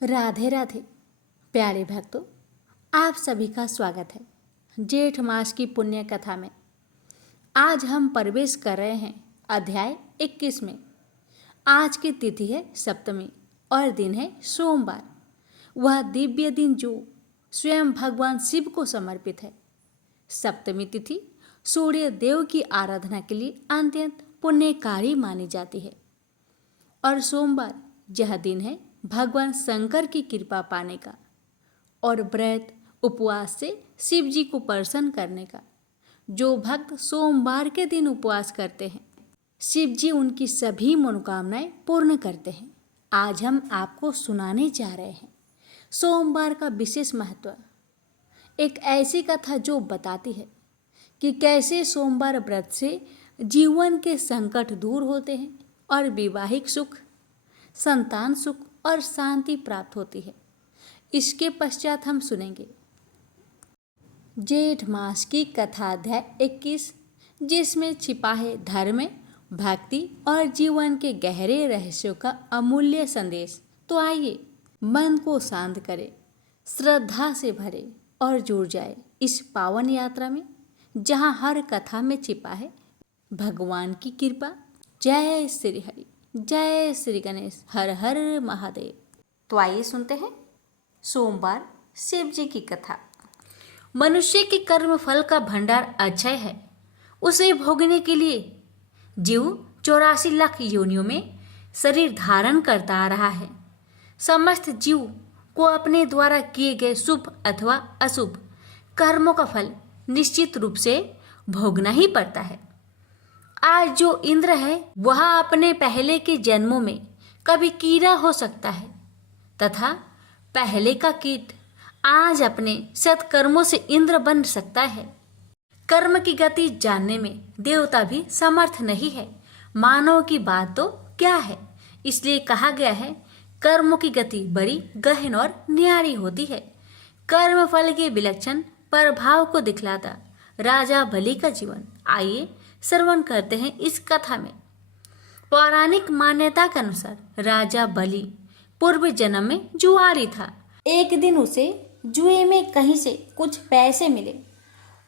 राधे राधे प्यारे भक्तों, आप सभी का स्वागत है जेठ मास की पुण्य कथा में। आज हम प्रवेश कर रहे हैं अध्याय 21 में। आज की तिथि है सप्तमी और दिन है सोमवार। वह दिव्य दिन जो स्वयं भगवान शिव को समर्पित है। सप्तमी तिथि सूर्य देव की आराधना के लिए अत्यंत पुण्यकारी मानी जाती है और सोमवार यह दिन है भगवान शंकर की कृपा पाने का और व्रत उपवास से शिव जी को प्रसन्न करने का। जो भक्त सोमवार के दिन उपवास करते हैं, शिव जी उनकी सभी मनोकामनाएं पूर्ण करते हैं। आज हम आपको सुनाने जा रहे हैं सोमवार का विशेष महत्व। एक ऐसी कथा जो बताती है कि कैसे सोमवार व्रत से जीवन के संकट दूर होते हैं और वैवाहिक सुख, संतान सुख और शांति प्राप्त होती है। इसके पश्चात हम सुनेंगे जेठ मास की कथा अध्याय 21, जिसमें छिपा है धर्म, भक्ति और जीवन के गहरे रहस्यों का अमूल्य संदेश। तो आइए मन को शांत करें, श्रद्धा से भरे और जुड़ जाए इस पावन यात्रा में, जहाँ हर कथा में छिपा है भगवान की कृपा। जय श्री हरि, जय श्री गणेश, हर हर महादेव। तो आइए सुनते हैं सोमवार शिव जी की कथा। मनुष्य के कर्म फल का भंडार अक्षय है। उसे भोगने के लिए जीव 84 लाख योनियों में शरीर धारण करता आ रहा है। समस्त जीव को अपने द्वारा किए गए शुभ अथवा अशुभ कर्मों का फल निश्चित रूप से भोगना ही पड़ता है। आज जो इंद्र है वह अपने पहले के जन्मों में कभी कीड़ा हो सकता है तथा पहले का कीट आज अपने सत्कर्मों से इंद्र बन सकता है। कर्म की गति जानने में देवता भी समर्थ नहीं है। मानव की बात तो क्या है। इसलिए कहा गया है कर्मों की गति बड़ी गहन और न्यारी होती है। कर्म फल के विलक्षण प्रभाव को दिखलाता राजा बलि का जीवन। आइए श्रवण करते हैं इस कथा में। पौराणिक मान्यता के अनुसार राजा बलि पूर्व जन्म में जुआरी था। एक दिन उसे जुए में कहीं से कुछ पैसे मिले।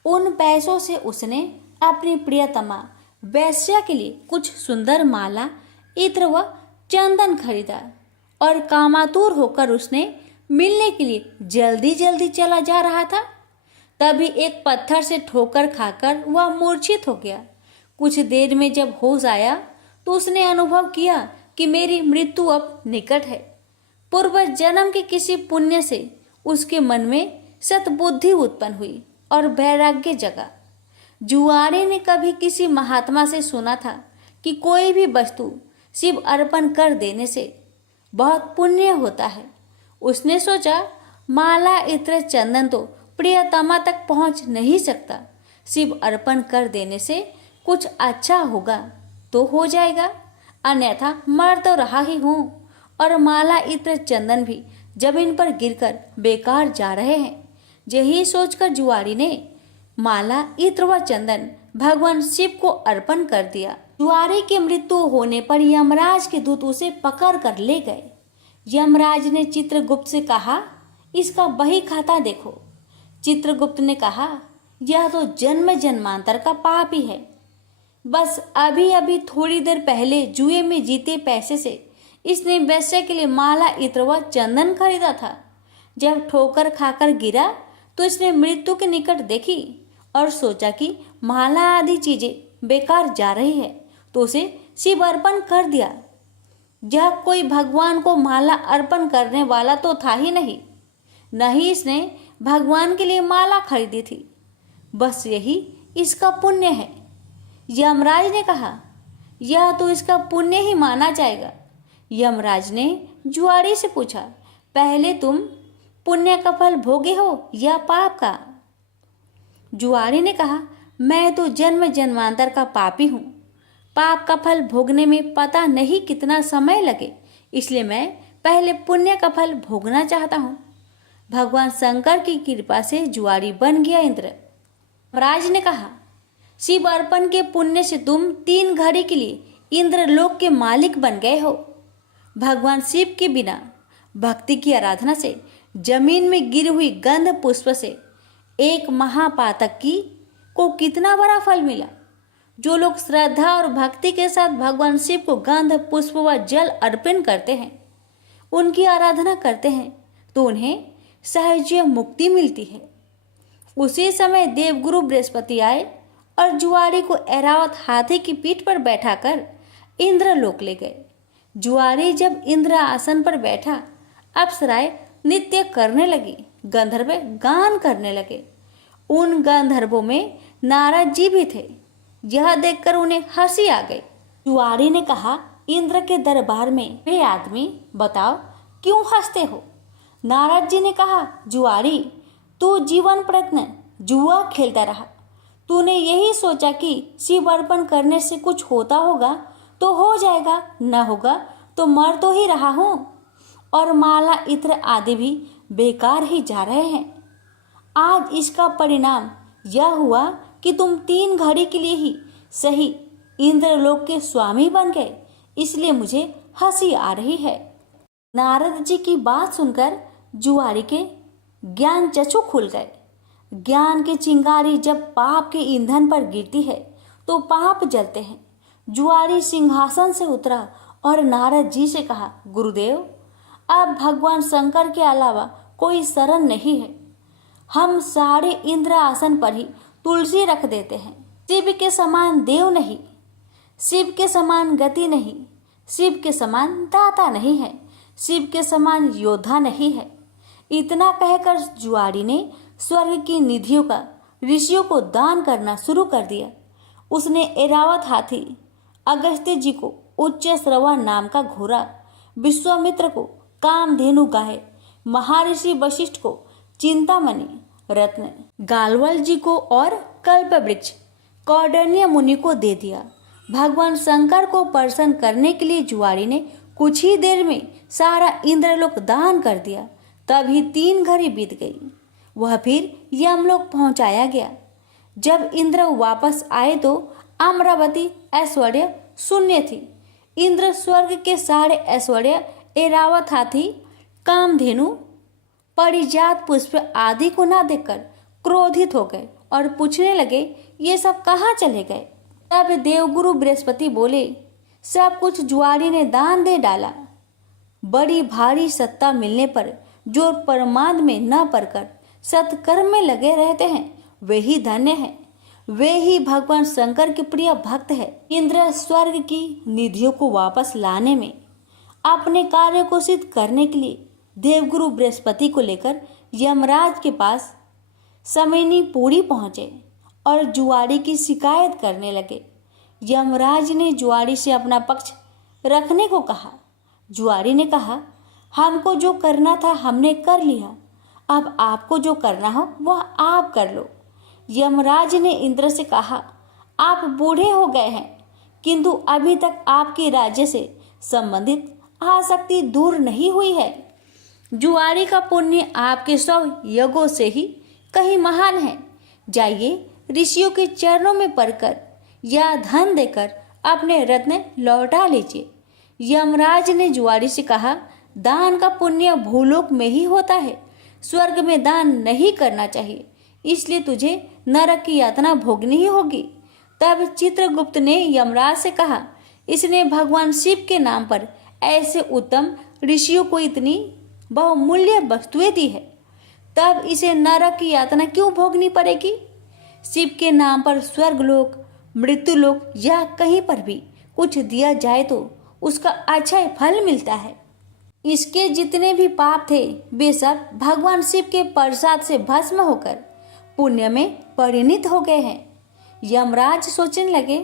उन पैसों से उसने अपनी प्रियतमा वेश्या के लिए कुछ सुंदर माला, इत्र व चंदन खरीदा और कामातुर होकर उसने मिलने के लिए जल्दी जल्दी चला जा रहा था। तभी एक पत्थर से ठोकर खाकर वह मूर्छित हो गया। कुछ देर में जब होश आया तो उसने अनुभव किया कि मेरी मृत्यु अब निकट है। पूर्व जन्म के किसी पुण्य से उसके मन में सद्बुद्धि उत्पन्न हुई और वैराग्य जगा। जुआरी ने कभी किसी महात्मा से सुना था कि कोई भी वस्तु शिव अर्पण कर देने से बहुत पुण्य होता है। उसने सोचा माला, इत्र, चंदन तो प्रियतमा तक पहुंच नहीं सकता। शिव अर्पण कर देने से कुछ अच्छा होगा तो हो जाएगा, अन्यथा मर तो रहा ही हूँ और माला, इत्र, चंदन भी जमीन पर गिरकर बेकार जा रहे हैं। यही सोचकर जुआरी ने माला, इत्र व चंदन भगवान शिव को अर्पण कर दिया। जुआरी की मृत्यु होने पर यमराज के दूत उसे पकड़ कर ले गए। यमराज ने चित्रगुप्त से कहा, इसका बही खाता देखो। चित्रगुप्त ने कहा, यह तो जन्म जन्मांतर का पाप ही है। बस अभी अभी थोड़ी देर पहले जुए में जीते पैसे से इसने वैश्य के लिए माला, इत्र व चंदन खरीदा था। जब ठोकर खाकर गिरा तो इसने मृत्यु के निकट देखी और सोचा कि माला आदि चीजें बेकार जा रही है तो उसे शिव अर्पण कर दिया। यह कोई भगवान को माला अर्पण करने वाला तो था ही नहीं, न ही इसने भगवान के लिए माला खरीदी थी। बस यही इसका पुण्य है। यमराज ने कहा, यह तो इसका पुण्य ही माना जाएगा। यमराज ने जुआरी से पूछा, पहले तुम पुण्य का फल भोगे हो या पाप का? जुआरी ने कहा, मैं तो जन्म जन्मांतर का पापी हूँ। पाप का फल भोगने में पता नहीं कितना समय लगे, इसलिए मैं पहले पुण्य का फल भोगना चाहता हूँ। भगवान शंकर की कृपा से जुआरी बन गया इंद्र। राज ने कहा, शिव अर्पण के पुण्य से तुम 3 घड़ी के लिए इंद्रलोक के मालिक बन गए हो। भगवान शिव के बिना भक्ति की आराधना से जमीन में गिरी हुई गंध पुष्प से एक महापातक की को कितना बड़ा फल मिला। जो लोग श्रद्धा और भक्ति के साथ भगवान शिव को गंध पुष्प व जल अर्पण करते हैं, उनकी आराधना करते हैं, तो उन्हें सहज मुक्ति मिलती है। उसी समय देवगुरु बृहस्पति आए और जुआरी को ऐरावत हाथी की पीठ पर बैठाकर इंद्रलोक ले गए। जुआरी जब इंद्र आसन पर बैठा, अप्सराएं नृत्य करने लगी, गंधर्व गान करने लगे। उन गंधर्वों में नारद जी भी थे। यह देखकर उन्हें हंसी आ गई। जुआरी ने कहा, इंद्र के दरबार में वे आदमी, बताओ क्यों हंसते हो? नारद जी ने कहा, जुआरी, तू जीवन प्रयत्न जुआ खेलता रहा। तूने यही सोचा कि शिव अर्पण करने से कुछ होता होगा तो हो जाएगा, न होगा तो मर तो ही रहा हूँ। और माला इत्र आदि भी बेकार ही जा रहे हैं। आज इसका परिणाम यह हुआ कि तुम 3 घड़ी के लिए ही सही इंद्रलोक के स्वामी बन गए, इसलिए मुझे हंसी आ रही है। नारद जी की बात सुनकर जुआरी के ज्ञान चक्षु खुल गए। ज्ञान की चिंगारी जब पाप के ईंधन पर गिरती है तो पाप जलते हैं। जुआरी सिंहासन से उतरा और नारद जी से कहा, गुरुदेव, अब भगवान शंकर के अलावा कोई शरण नहीं है। हम सारे इंद्र आसन पर ही तुलसी रख देते हैं। शिव के समान देव नहीं, शिव के समान गति नहीं, शिव के समान दाता नहीं है, शिव के समान योद्धा नहीं है। इतना कहकर जुआरी ने स्वर्ग की निधियों का ऋषियों को दान करना शुरू कर दिया। उसने ऐरावत हाथी, अगस्त्य जी को उच्च श्रवण नाम का घोड़ा, विश्वामित्र को कामधेनु गाय, महर्षि वशिष्ठ को चिंतामणि रत्न, गालवल जी को और कल्प वृक्ष कौंडिन्य मुनि को दे दिया। भगवान शंकर को प्रसन्न करने के लिए जुआरी ने कुछ ही देर में सारा इंद्रलोक दान कर दिया। तभी 3 घड़ी बीत गई। वह फिर यमलोक पहुंचाया गया। जब इंद्र वापस आए तो अमरावती ऐश्वर्य शून्य थी। इंद्र स्वर्ग के सारे ऐश्वर्य, ऐरावत हाथी, कामधेनु, परिजात पुष्प आदि को न देखकर क्रोधित हो गए और पूछने लगे, ये सब कहाँ चले गए? तब देवगुरु बृहस्पति बोले, सब कुछ जुआरी ने दान दे डाला। बड़ी भारी सत्ता मिलने पर जो परमार्थ में न पड़कर सत्कर्म में लगे रहते हैं, वे ही धन्य हैं, वे ही भगवान शंकर के प्रिय भक्त है। इंद्र स्वर्ग की निधियों को वापस लाने में, अपने कार्य को सिद्ध करने के लिए देवगुरु बृहस्पति को लेकर यमराज के पास समयनी पूरी पहुंचे और जुआरी की शिकायत करने लगे। यमराज ने जुआरी से अपना पक्ष रखने को कहा। जुआरी ने कहा, हमको जो करना था हमने कर लिया, अब आपको जो करना हो वह आप कर लो। यमराज ने इंद्र से कहा, आप बूढ़े हो गए हैं, किंतु अभी तक आपके राज्य से संबंधित आसक्ति दूर नहीं हुई है। जुआरी का पुण्य आपके 100 यज्ञों से ही कहीं महान है। जाइए, ऋषियों के चरणों में पड़कर या धन देकर अपने रत्न लौटा लीजिए। यमराज ने जुआरी से कहा, दान का पुण्य भूलोक में ही होता है, स्वर्ग में दान नहीं करना चाहिए, इसलिए तुझे नरक की यातना भोगनी ही होगी। तब चित्रगुप्त ने यमराज से कहा, इसने भगवान शिव के नाम पर ऐसे उत्तम ऋषियों को इतनी बहुमूल्य वस्तुएं दी है, तब इसे नरक की यातना क्यों भोगनी पड़ेगी? शिव के नाम पर स्वर्गलोक, मृत्युलोक या कहीं पर भी कुछ दिया जाए तो उसका अच्छा फल मिलता है। इसके जितने भी पाप थे वे सब भगवान शिव के प्रसाद से भस्म होकर पुण्य में परिणित हो गए हैं। यमराज सोचने लगे,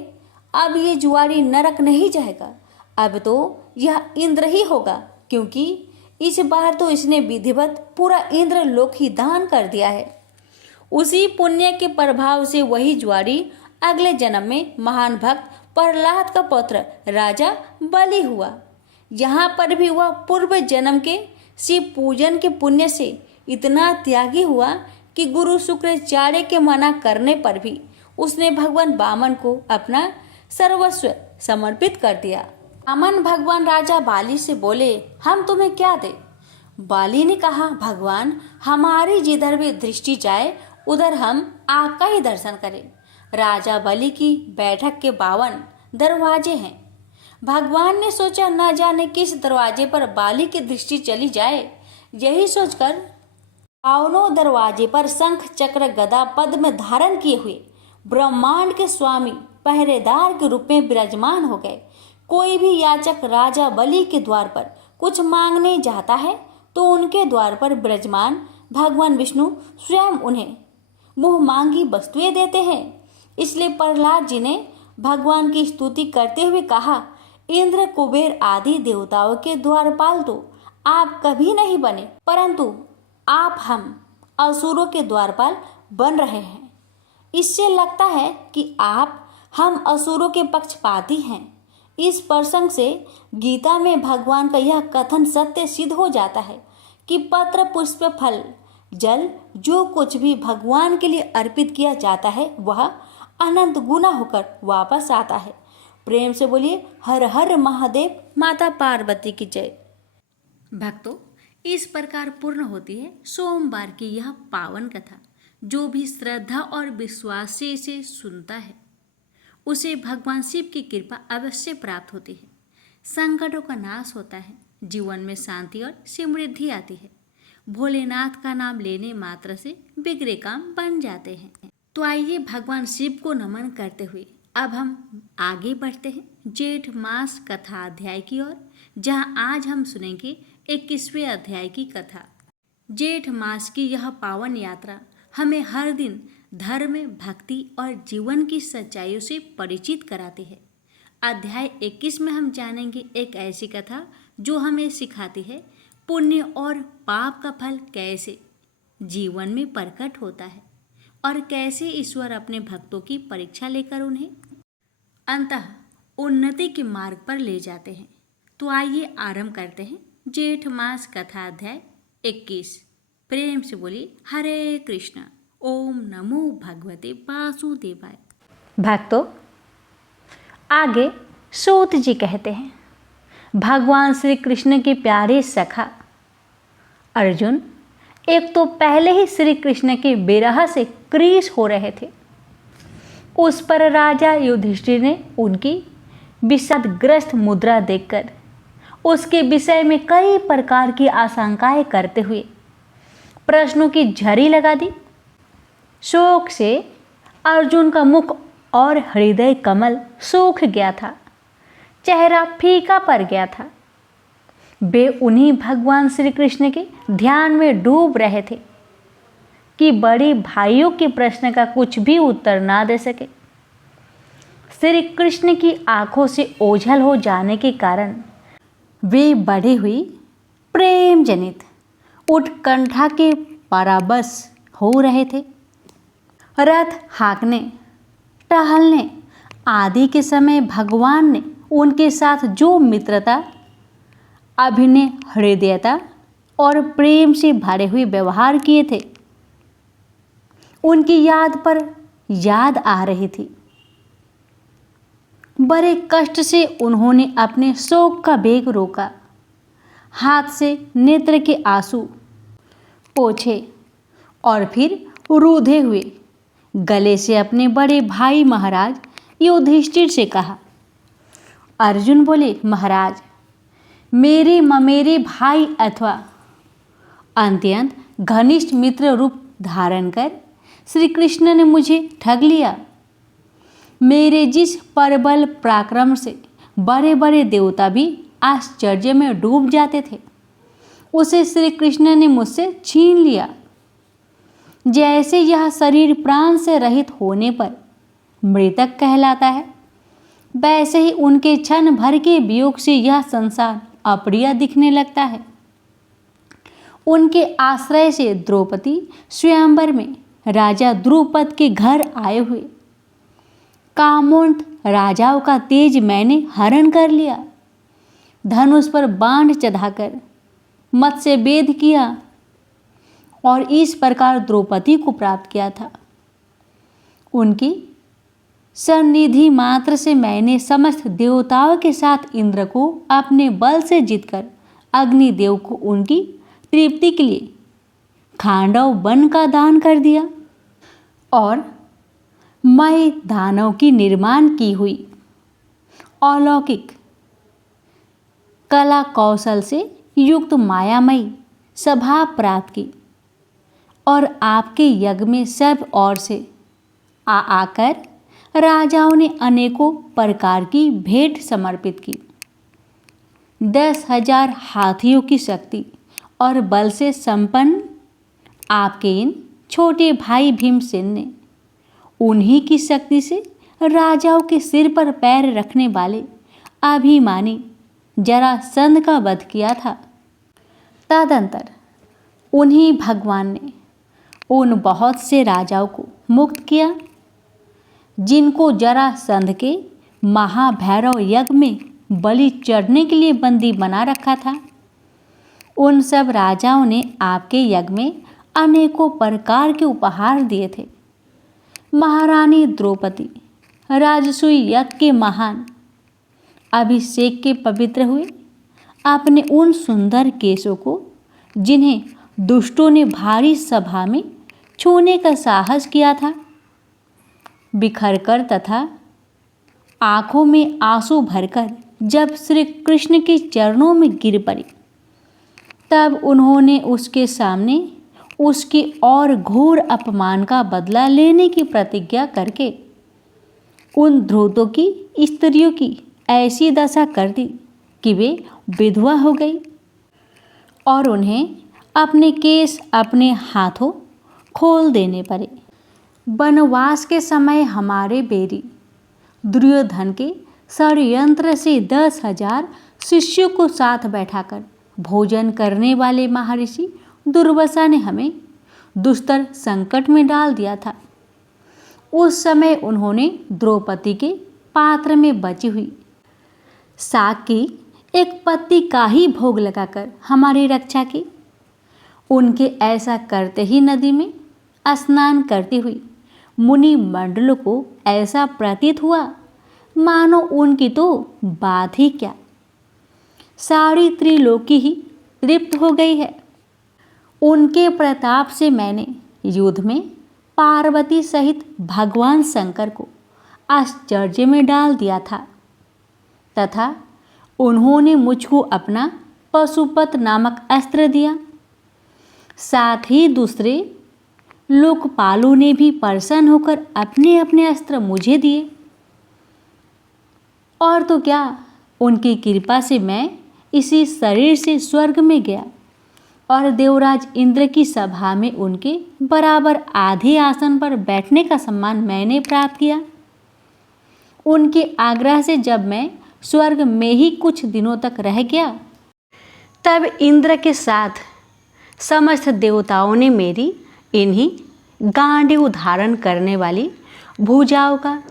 अब ये जुआरी नरक नहीं जाएगा, अब तो यह इंद्र ही होगा, क्योंकि इस बार तो इसने विधिवत पूरा इंद्र लोक ही दान कर दिया है। उसी पुण्य के प्रभाव से वही जुआरी अगले जन्म में महान भक्त प्रहलाद का पुत्र राजा बलि हुआ। यहाँ पर भी वह पूर्व जन्म के शिव पूजन के पुण्य से इतना त्यागी हुआ कि गुरु शुक्राचार्य के मना करने पर भी उसने भगवान वामन को अपना सर्वस्व समर्पित कर दिया। वामन भगवान राजा बाली से बोले, हम तुम्हें क्या दें? बाली ने कहा, भगवान, हमारी जिधर भी दृष्टि जाए उधर हम आपका ही दर्शन करें। राजा बलि की बैठक के 52 दरवाजे हैं। भगवान ने सोचा, न जाने किस दरवाजे पर बाली की दृष्टि चली जाए। यही सोचकर 52 दरवाजे पर शंख चक्र गदा पद्म धारण किए हुए ब्रह्मांड के स्वामी पहरेदार के रूप में विराजमान हो गए। कोई भी याचक राजा बलि के द्वार पर कुछ मांगने जाता है तो उनके द्वार पर विराजमान भगवान विष्णु स्वयं उन्हें मुंह मांगी वस्तुएं देते हैं। इसलिए प्रहलाद जी ने भगवान की स्तुति करते हुए कहा, इंद्र कुबेर आदि देवताओं के द्वारपाल तो आप कभी नहीं बने, परंतु आप हम असुरों के द्वारपाल बन रहे हैं। इससे लगता है कि आप हम असुरों के पक्षपाती हैं। इस प्रसंग से गीता में भगवान का यह कथन सत्य सिद्ध हो जाता है कि पत्र पुष्प फल जल जो कुछ भी भगवान के लिए अर्पित किया जाता है वह अनंत गुना होकर वापस आता है। प्रेम से बोलिए हर हर महादेव, माता पार्वती की जय। भक्तों, इस प्रकार पूर्ण होती है सोमवार की यह पावन कथा। जो भी श्रद्धा और विश्वास से इसे सुनता है उसे भगवान शिव की कृपा अवश्य प्राप्त होती है। संकटों का नाश होता है, जीवन में शांति और समृद्धि आती है। भोलेनाथ का नाम लेने मात्र से बिगड़े काम बन जाते हैं। तो आइए भगवान शिव को नमन करते हुए अब हम आगे बढ़ते हैं जेठ मास कथा अध्याय की ओर, जहां आज हम सुनेंगे 21वें अध्याय की कथा। जेठ मास की यह पावन यात्रा हमें हर दिन धर्म, भक्ति और जीवन की सच्चाइयों से परिचित कराती है। अध्याय 21 में हम जानेंगे एक ऐसी कथा जो हमें सिखाती है पुण्य और पाप का फल कैसे जीवन में प्रकट होता है और कैसे ईश्वर अपने भक्तों की परीक्षा लेकर उन्हें अंततः उन्नति के मार्ग पर ले जाते हैं। तो आइए आरंभ करते हैं जेठ मास कथा अध्याय 21। प्रेम से बोलिए हरे कृष्ण, ओम नमो भगवते वासुदेवाय। भक्तों, आगे सूत जी कहते हैं, भगवान श्री कृष्ण के प्यारे सखा अर्जुन एक तो पहले ही श्री कृष्ण के विरह से क्रीस हो रहे थे। उस पर राजा युधिष्ठिर ने उनकी विषादग्रस्त मुद्रा देखकर उसके विषय में कई प्रकार की आशंकाएं करते हुए प्रश्नों की झड़ी लगा दी। शोक से अर्जुन का मुख और हृदय कमल सूख गया था, चेहरा फीका पड़ गया था। वे उन्हीं भगवान श्री कृष्ण के ध्यान में डूब रहे थे कि बड़े भाइयों के प्रश्न का कुछ भी उत्तर ना दे सके। श्री कृष्ण की आंखों से ओझल हो जाने के कारण वे बढ़ी हुई प्रेम जनित उत्कंठा के पराबस हो रहे थे। रथ हाँकने, टहलने आदि के समय भगवान ने उनके साथ जो मित्रता, अभिनय, हृदयता और प्रेम से भरे हुए व्यवहार किए थे उनकी याद पर याद आ रही थी। बड़े कष्ट से उन्होंने अपने शोक का वेग रोका, हाथ से नेत्र के आंसू पोंछे और फिर रूधे हुए गले से अपने बड़े भाई महाराज युधिष्ठिर से कहा। अर्जुन बोले, महाराज, मेरे ममेरे भाई अथवा अत्यंत घनिष्ठ मित्र रूप धारण कर श्री कृष्ण ने मुझे ठग लिया। मेरे जिस परबल पराक्रम से बड़े बड़े देवता भी आश्चर्य में डूब जाते थे उसे श्री कृष्ण ने मुझसे छीन लिया। जैसे यह शरीर प्राण से रहित होने पर मृतक कहलाता है, वैसे ही उनके क्षण भर के वियोग से यह संसार अप्रिय दिखने लगता है। उनके आश्रय से द्रौपदी स्वयंवर में राजा द्रुपद के घर आए हुए कामोन्त राजाओं का तेज मैंने हरण कर लिया। धनुष पर बाण चढ़ाकर मत्स्य वेद किया और इस प्रकार द्रौपदी को प्राप्त किया था। उनकी सन्निधि मात्र से मैंने समस्त देवताओं के साथ इंद्र को अपने बल से जीतकर अग्निदेव को उनकी तृप्ति के लिए खांडव वन का दान कर दिया और मय दानव की निर्माण की हुई अलौकिक कला कौशल से युक्त मायामयी सभा प्राप्त की और आपके यज्ञ में सब ओर से आकर राजाओं ने अनेकों प्रकार की भेंट समर्पित की। 10,000 हाथियों की शक्ति और बल से संपन्न आपके इन छोटे भाई भीमसेन ने उन्हीं की शक्ति से राजाओं के सिर पर पैर रखने वाले अभिमानी जरासंध का वध किया था। तदंतर उन्हीं भगवान ने उन बहुत से राजाओं को मुक्त किया जिनको जरासंध के महाभैरव यज्ञ में बलि चढ़ने के लिए बंदी बना रखा था। उन सब राजाओं ने आपके यज्ञ में अनेकों प्रकार के उपहार दिए थे। महारानी द्रौपदी राजसूय यज्ञ के महान अभिषेक के पवित्र हुए। अपने उन सुंदर केशों को जिन्हें दुष्टों ने भारी सभा में छूने का साहस किया था बिखरकर तथा आंखों में आंसू भरकर जब श्री कृष्ण के चरणों में गिर पड़ी तब उन्होंने उसके सामने उसके और घोर अपमान का बदला लेने की प्रतिज्ञा करके उन ध्रुतों की स्त्रियों की ऐसी दशा कर दी कि वे विधवा हो गई और उन्हें अपने केस अपने हाथों खोल देने पड़े। वनवास के समय हमारे बेरी दुर्योधन के षड्यंत्र से 10,000 शिष्यों को साथ बैठाकर भोजन करने वाले महर्षि दुर्वासा ने हमें दुस्तर संकट में डाल दिया था। उस समय उन्होंने द्रौपदी के पात्र में बची हुई साग की एक पत्ती का ही भोग लगाकर हमारी रक्षा की। उनके ऐसा करते ही नदी में स्नान करती हुई मुनि मंडलों को ऐसा प्रतीत हुआ मानो उनकी तो बात ही क्या, सारी त्रिलोकी ही तृप्त हो गई है। उनके प्रताप से मैंने युद्ध में पार्वती सहित भगवान शंकर को आश्चर्य में डाल दिया था तथा उन्होंने मुझको अपना पशुपत नामक अस्त्र दिया। साथ ही दूसरे लोकपालों ने भी प्रसन्न होकर अपने अपने अस्त्र मुझे दिए और तो क्या, उनकी कृपा से मैं इसी शरीर से स्वर्ग में गया और देवराज इंद्र की सभा में उनके बराबर आधे आसन पर बैठने का सम्मान मैंने प्राप्त किया। उनके आग्रह से जब मैं स्वर्ग में ही कुछ दिनों तक रह गया तब इंद्र के साथ समस्त देवताओं ने मेरी इन्हीं गांडीव धारण करने वाली भुजाओं का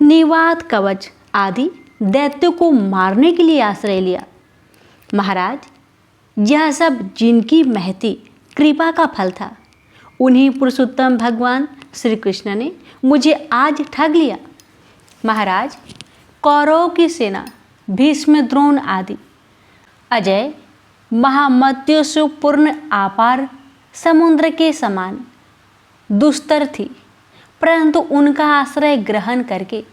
निवात कवच आदि दैत्यों को मारने के लिए आश्रय लिया। महाराज, यह सब जिनकी महती कृपा का फल था, उन्हीं पुरुषोत्तम भगवान श्री कृष्ण ने मुझे आज ठग लिया। महाराज, कौरव की सेना भीष्म द्रोण आदि अजय महामत्यों से पूर्ण अपार समुद्र के समान दुस्तर थी, परंतु उनका आश्रय ग्रहण करके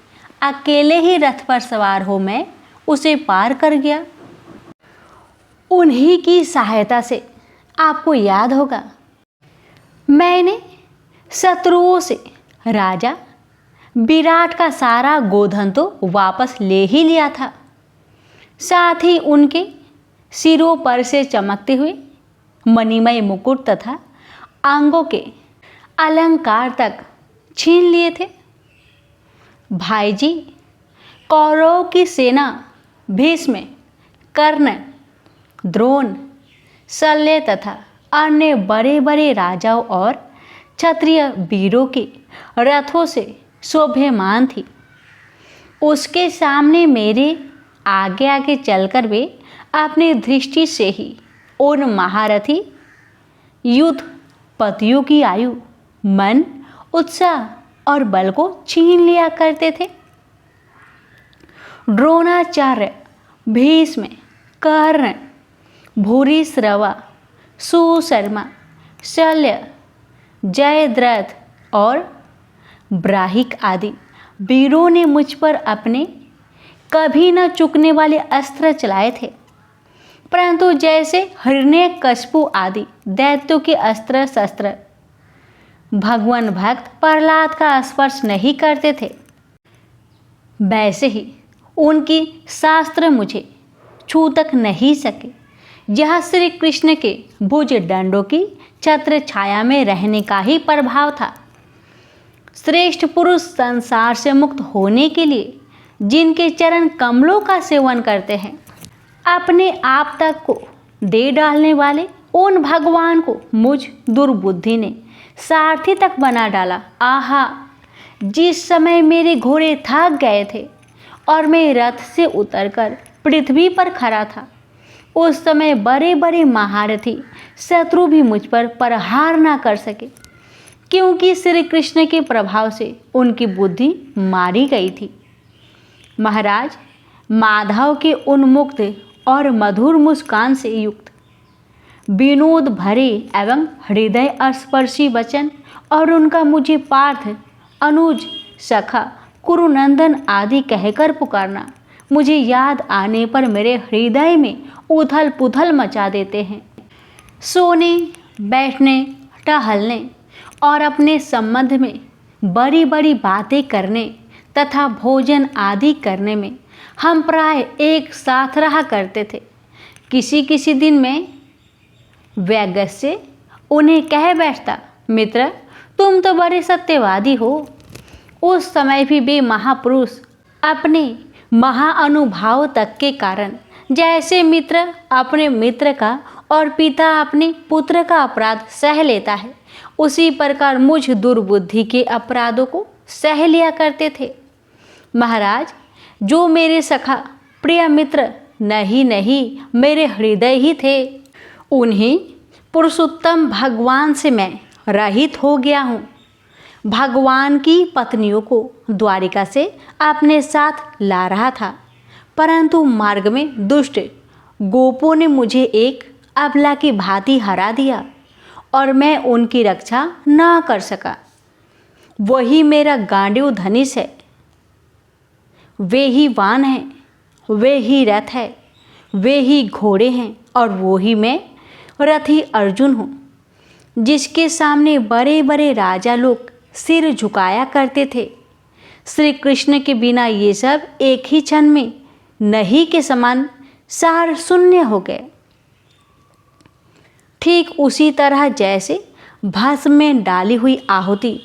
अकेले ही रथ पर सवार हो मैं उसे पार कर गया। उन्हीं की सहायता से आपको याद होगा मैंने शत्रुओं से राजा विराट का सारा गोधन तो वापस ले ही लिया था, साथ ही उनके सिरों पर से चमकते हुए मणिमय मुकुट तथा अंगों के अलंकार तक छीन लिए थे। भाई जी, कौरव की सेना भीष्म, कर्ण, द्रोण, शल्य तथा अन्य बड़े बड़े राजाओं और क्षत्रिय वीरों के रथों से शोभ्यमान थी। उसके सामने मेरे आगे आगे चलकर वे अपनी दृष्टि से ही उन महारथी युद्ध पतियों की आयु, मन, उत्साह और बल को छीन लिया करते थे। द्रोणाचार्य, भीष्म, कर्ण, भूरिश्रवा, सुशर्मा, शल्य, जयद्रथ और ब्राहिक आदि वीरों ने मुझ पर अपने कभी न चुकने वाले अस्त्र चलाए थे, परंतु जैसे हिरण्यकशिपु आदि दैत्यों के अस्त्र शस्त्र भगवान भक्त प्रहलाद का स्पर्श नहीं करते थे, वैसे ही उनकी शास्त्र मुझे छू तक नहीं सके। यह श्री कृष्ण के भुज दंडों की छत्र छाया में रहने का ही प्रभाव था। श्रेष्ठ पुरुष संसार से मुक्त होने के लिए जिनके चरण कमलों का सेवन करते हैं, अपने आप तक को दे डालने वाले उन भगवान को मुझ दुर्बुद्धि ने सारथी तक बना डाला। आहा, जिस समय मेरे घोड़े थक गए थे और मैं रथ से उतरकर पृथ्वी पर खड़ा था, उस समय बड़े बड़े महारथी शत्रु भी मुझ पर प्रहार न कर सके, क्योंकि श्री कृष्ण के प्रभाव से उनकी बुद्धि मारी गई थी। महाराज, माधव के उन्मुक्त और मधुर मुस्कान से युक्त विनोद भरे एवं हृदय स्पर्शी वचन और उनका मुझे पार्थ, अनुज, सखा, कुरुनंदन आदि कहकर पुकारना मुझे याद आने पर मेरे हृदय में उथल पुथल मचा देते हैं। सोने, बैठने, टहलने और अपने संबंध में बड़ी बड़ी बातें करने तथा भोजन आदि करने में हम प्राय एक साथ रहा करते थे। किसी किसी दिन में वैगस्य उन्हें कह बैठता, मित्र, तुम तो बड़े सत्यवादी हो। उस समय भी वे महापुरुष अपने महाअनुभाव तक के कारण जैसे मित्र अपने मित्र का और पिता अपने पुत्र का अपराध सह लेता है, उसी प्रकार मुझ दुर्बुद्धि के अपराधों को सह लिया करते थे। महाराज, जो मेरे सखा प्रिय मित्र नहीं मेरे हृदय ही थे, उन्हीं पुरुषोत्तम भगवान से मैं रहित हो गया हूँ। भगवान की पत्नियों को द्वारिका से अपने साथ ला रहा था, परंतु मार्ग में दुष्ट गोपों ने मुझे एक अबला की भांति हरा दिया और मैं उनकी रक्षा न कर सका। वही मेरा गांडीव धनुष है, वे ही वाहन हैं, वे ही रथ है, वे ही घोड़े हैं और वो ही मैं रथी अर्जुन हूँ, जिसके सामने बड़े बड़े राजा लोग सिर झुकाया करते थे। श्री कृष्ण के बिना ये सब एक ही क्षण में नहीं के समान सार शून्य हो गए। ठीक उसी तरह जैसे भस्म में डाली हुई आहुति,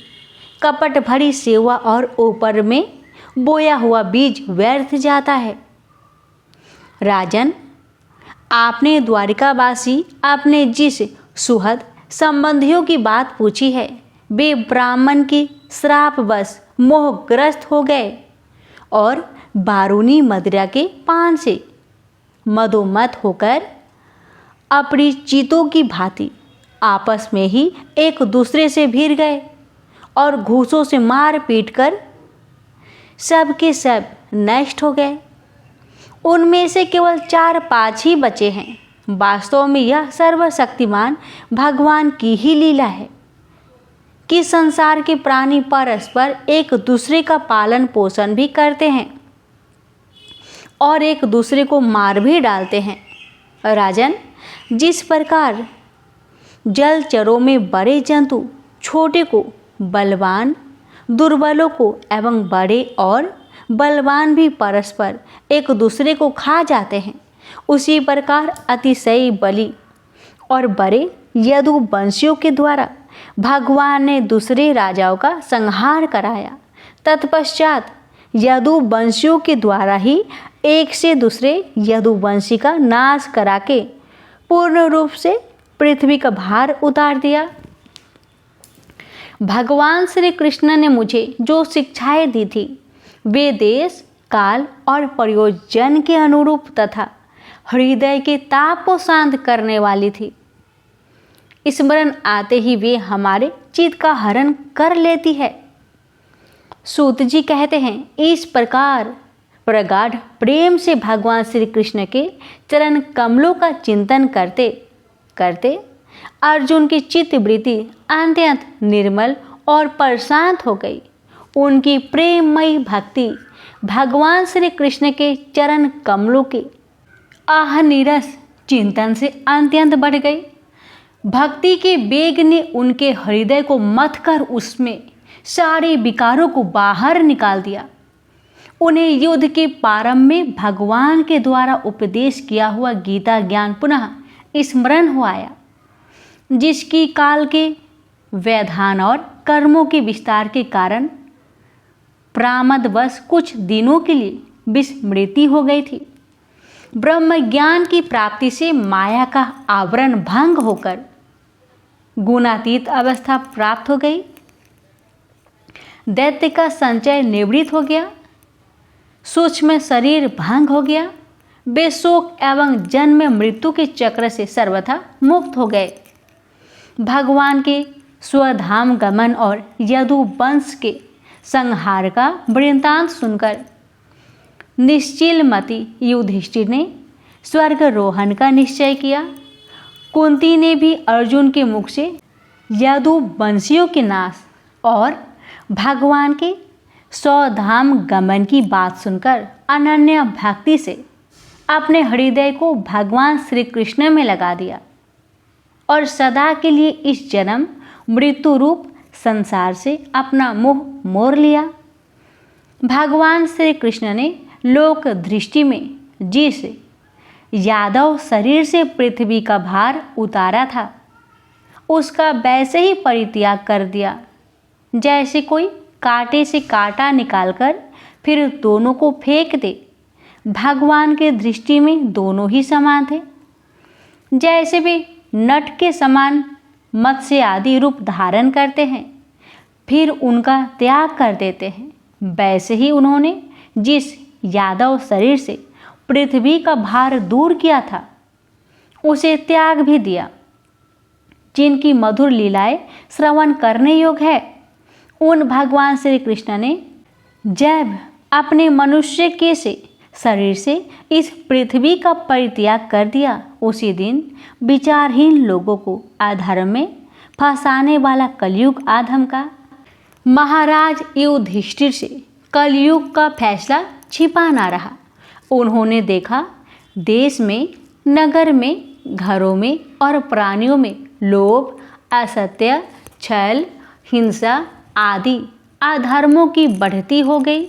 कपट भरी सेवा और ऊपर में बोया हुआ बीज व्यर्थ जाता है। राजन, आपने द्वारिकावासी अपने जिस सुहद संबंधियों की बात पूछी है, वे ब्राह्मण के श्रापवश मोहग्रस्त हो गए और बारूनी मदिरा के पान से मदोमत होकर अपरिचितों की भांति आपस में ही एक दूसरे से भिड़ गए और घूसों से मार पीट कर सब के सब नष्ट हो गए। उनमें से केवल 4-5 ही बचे हैं। वास्तव में यह सर्वशक्तिमान भगवान की ही लीला है कि संसार के प्राणी परस्पर एक दूसरे का पालन पोषण भी करते हैं और एक दूसरे को मार भी डालते हैं। राजन, जिस प्रकार जलचरों में बड़े जंतु छोटे को बलवान, दुर्बलों को एवं बड़े और बलवान भी परस्पर एक दूसरे को खा जाते हैं, उसी प्रकार अतिशय बली और बड़े यदुवंशियों के द्वारा भगवान ने दूसरे राजाओं का संहार कराया। तत्पश्चात यदुवंशियों के द्वारा ही एक से दूसरे यदुवंशी का नाश करा के पूर्ण रूप से पृथ्वी का भार उतार दिया। भगवान श्री कृष्ण ने मुझे जो शिक्षाएं दी थी, वे देश, काल और प्रयोजन के अनुरूप तथा हृदय के ताप को शांत करने वाली थी। स्मरण आते ही वे हमारे चित्त का हरण कर लेती है। सूत जी कहते हैं, इस प्रकार प्रगाढ़ प्रेम से भगवान श्री कृष्ण के चरण कमलों का चिंतन करते करते अर्जुन की चित्तवृत्ति अत्यंत निर्मल और प्रशांत हो गई। उनकी प्रेममयी भक्ति भगवान श्री कृष्ण के चरण कमलों के आहनिरस चिंतन से अत्यंत बढ़ गई। भक्ति के वेग ने उनके हृदय को मथ कर उसमें सारे विकारों को बाहर निकाल दिया। उन्हें युद्ध के प्रारंभ में भगवान के द्वारा उपदेश किया हुआ गीता ज्ञान पुनः स्मरण हो आया, जिसकी काल के व्यवधान और कर्मों के विस्तार के कारण प्रारब्धवश कुछ दिनों के लिए विस्मृति हो गई थी। ब्रह्म ज्ञान की प्राप्ति से माया का आवरण भंग होकर गुणातीत अवस्था प्राप्त हो गई। दैत्य का संचय निवृत्त हो गया, सूक्ष्म शरीर भंग हो गया। वे शोक एवं जन्म मृत्यु के चक्र से सर्वथा मुक्त हो गए। भगवान के स्वधाम गमन और यदु वंश के संहार का वृत्तांत सुनकर निश्चिलमति युधिष्ठिर ने स्वर्गारोहण का निश्चय किया। कुंती ने भी अर्जुन के मुख से यदु वंशियों के नाश और भगवान के स्वधाम गमन की बात सुनकर अनन्य भक्ति से अपने हृदय को भगवान श्री कृष्ण में लगा दिया और सदा के लिए इस जन्म मृत्यु रूप संसार से अपना मुंह मोड़ लिया। भगवान श्री कृष्ण ने लोक दृष्टि में जिस यादव शरीर से पृथ्वी का भार उतारा था, उसका वैसे ही परित्याग कर दिया जैसे कोई कांटे से कांटा निकालकर फिर दोनों को फेंक दे। भगवान के दृष्टि में दोनों ही समान थे। जैसे वे नट के समान मत्स्य आदि रूप धारण करते हैं फिर उनका त्याग कर देते हैं, वैसे ही उन्होंने जिस यादव शरीर से पृथ्वी का भार दूर किया था उसे त्याग भी दिया। जिनकी मधुर लीलाएं श्रवण करने योग्य है, उन भगवान श्री कृष्ण ने जब अपने मनुष्य के से शरीर से इस पृथ्वी का परित्याग कर दिया, उसी दिन विचारहीन लोगों को अधर्म में फंसाने वाला कलयुग आधम का महाराज युधिष्ठिर से कलयुग का फैसला छिपा ना रहा। उन्होंने देखा देश में, नगर में, घरों में और प्राणियों में लोभ, असत्य, छल, हिंसा आदि अधर्मों की बढ़ती हो गई।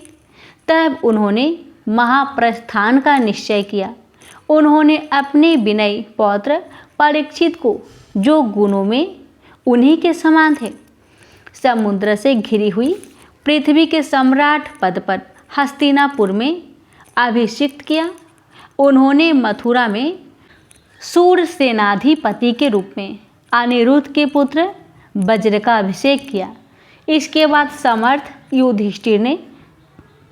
तब उन्होंने महाप्रस्थान का निश्चय किया। उन्होंने अपने विनयी पौत्र परीक्षित को, जो गुणों में उन्हीं के समान थे, समुद्र से घिरी हुई पृथ्वी के सम्राट पद पर हस्तिनापुर में अभिषिक्त किया। उन्होंने मथुरा में सूर सेनाधिपति के रूप में अनिरुद्ध के पुत्र वज्र का अभिषेक किया। इसके बाद समर्थ युधिष्ठिर ने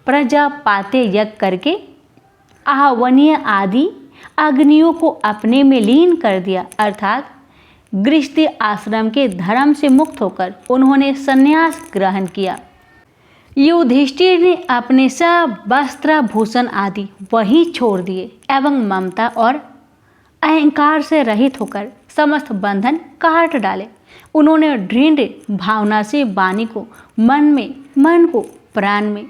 प्रजापाते यज्ञ करके आहवनीय आदि अग्नियों को अपने में लीन कर दिया, अर्थात गृहस्थी आश्रम के धर्म से मुक्त होकर उन्होंने संन्यास ग्रहण किया। युधिष्ठिर ने अपने सब वस्त्र भूषण आदि वही छोड़ दिए एवं ममता और अहंकार से रहित होकर समस्त बंधन काट डाले। उन्होंने दृढ़ भावना से वाणी को मन में, मन को प्राण में,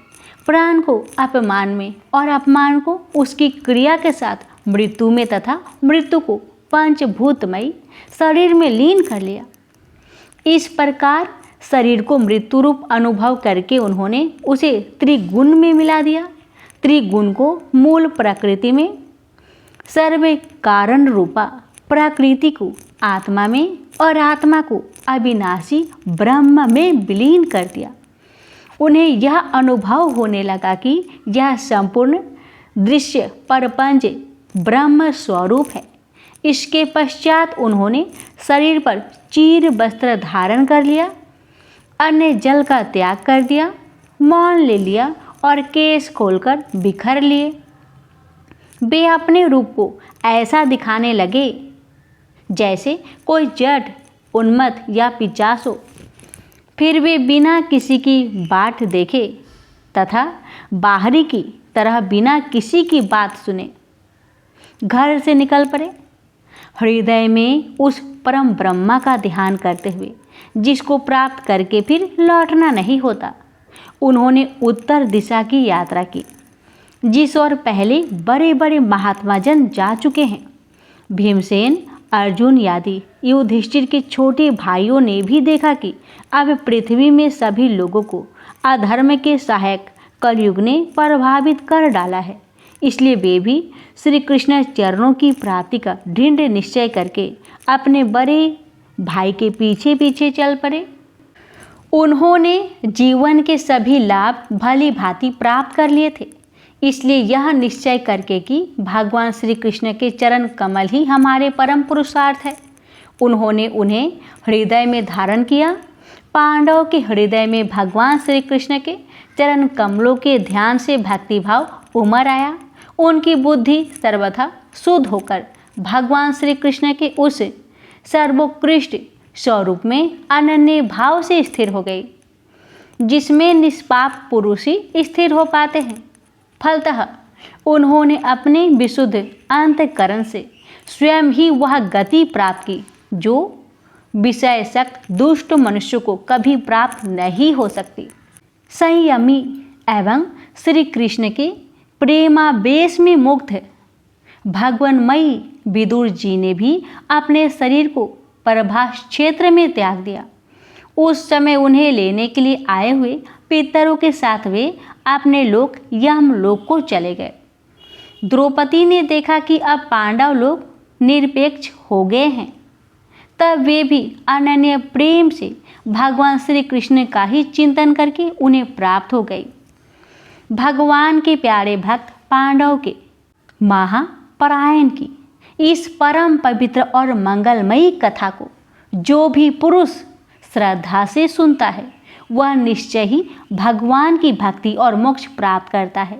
प्राण को अपमान में और अपमान को उसकी क्रिया के साथ मृत्यु में तथा मृत्यु को पंचभूतमयी शरीर में लीन कर लिया। इस प्रकार शरीर को मृत्यु रूप अनुभव करके उन्होंने उसे त्रिगुण में मिला दिया। त्रिगुण को मूल प्रकृति में, सर्व कारण रूपा प्रकृति को आत्मा में और आत्मा को अविनाशी ब्रह्म में विलीन कर दिया। उन्हें यह अनुभव होने लगा कि यह संपूर्ण दृश्य प्रपंच ब्रह्म स्वरूप है। इसके पश्चात उन्होंने शरीर पर चीर वस्त्र धारण कर लिया, अन्य जल का त्याग कर दिया, मौन ले लिया और केश खोलकर बिखर लिए। वे अपने रूप को ऐसा दिखाने लगे जैसे कोई जड़, उन्मत्त या पिशाच हो। फिर वे बिना किसी की बाट देखे तथा बाहरी की तरह बिना किसी की बात सुने घर से निकल पड़े, हृदय में उस परम ब्रह्मा का ध्यान करते हुए जिसको प्राप्त करके फिर लौटना नहीं होता। उन्होंने उत्तर दिशा की यात्रा की, जिस ओर पहले बड़े बड़े महात्मा जन जा चुके हैं। भीमसेन, अर्जुन आदि युधिष्ठिर के छोटे भाइयों ने भी देखा कि अब पृथ्वी में सभी लोगों को अधर्म के सहायक कलयुग ने प्रभावित कर डाला है। इसलिए वे भी श्री कृष्ण चरणों की प्राप्ति का दृढ़ निश्चय करके अपने बड़े भाई के पीछे पीछे चल पड़े। उन्होंने जीवन के सभी लाभ भली भांति प्राप्त कर लिए थे, इसलिए यह निश्चय करके कि भगवान श्री कृष्ण के चरण कमल ही हमारे परम पुरुषार्थ है, उन्होंने उन्हें हृदय में धारण किया। पांडव के हृदय में भगवान श्री कृष्ण के चरण कमलों के ध्यान से भक्तिभाव उमड़ आया। उनकी बुद्धि सर्वथा शुद्ध होकर भगवान श्री कृष्ण के उस सर्वोत्कृष्ट स्वरूप में अनन्य भाव से स्थिर हो गई, जिसमें निष्पाप पुरुष ही स्थिर हो पाते हैं। फलतः उन्होंने अपने विशुद्ध अंतःकरण से स्वयं ही वह गति प्राप्त की जो विषयशक्त दुष्ट मनुष्य को कभी प्राप्त नहीं हो सकती। संयमी एवं श्री कृष्ण के प्रेमावेश में मुग्ध भगवन्मयी विदुर जी ने भी अपने शरीर को परभास क्षेत्र में त्याग दिया। उस समय उन्हें लेने के लिए आए हुए पितरों के साथ वे अपने लोक यमलोक को चले गए। द्रौपदी ने देखा कि अब पांडव लोग निरपेक्ष हो गए हैं, तब वे भी अनन्य प्रेम से भगवान श्री कृष्ण का ही चिंतन करके उन्हें प्राप्त हो गई। भगवान के प्यारे भक्त पांडव के महापरायण की इस परम पवित्र और मंगलमयी कथा को जो भी पुरुष श्रद्धा से सुनता है वह निश्चय ही भगवान की भक्ति और मोक्ष प्राप्त करता है।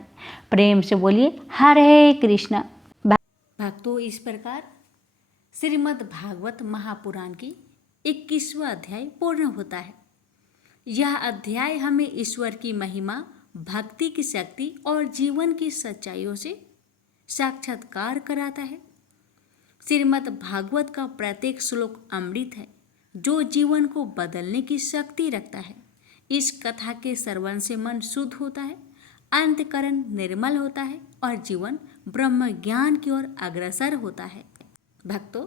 प्रेम से बोलिए हरे कृष्ण। भक्तों, इस प्रकार श्रीमद् भागवत महापुराण की 21वां अध्याय पूर्ण होता है। यह अध्याय हमें ईश्वर की महिमा, भक्ति की शक्ति और जीवन की सच्चाइयों से साक्षात्कार कराता है। श्रीमद् भागवत का प्रत्येक श्लोक अमृत है जो जीवन को बदलने की शक्ति रखता है। इस कथा के श्रवण से मन शुद्ध होता है, अंतःकरण निर्मल होता है और जीवन ब्रह्म ज्ञान की ओर अग्रसर होता है। भक्तों,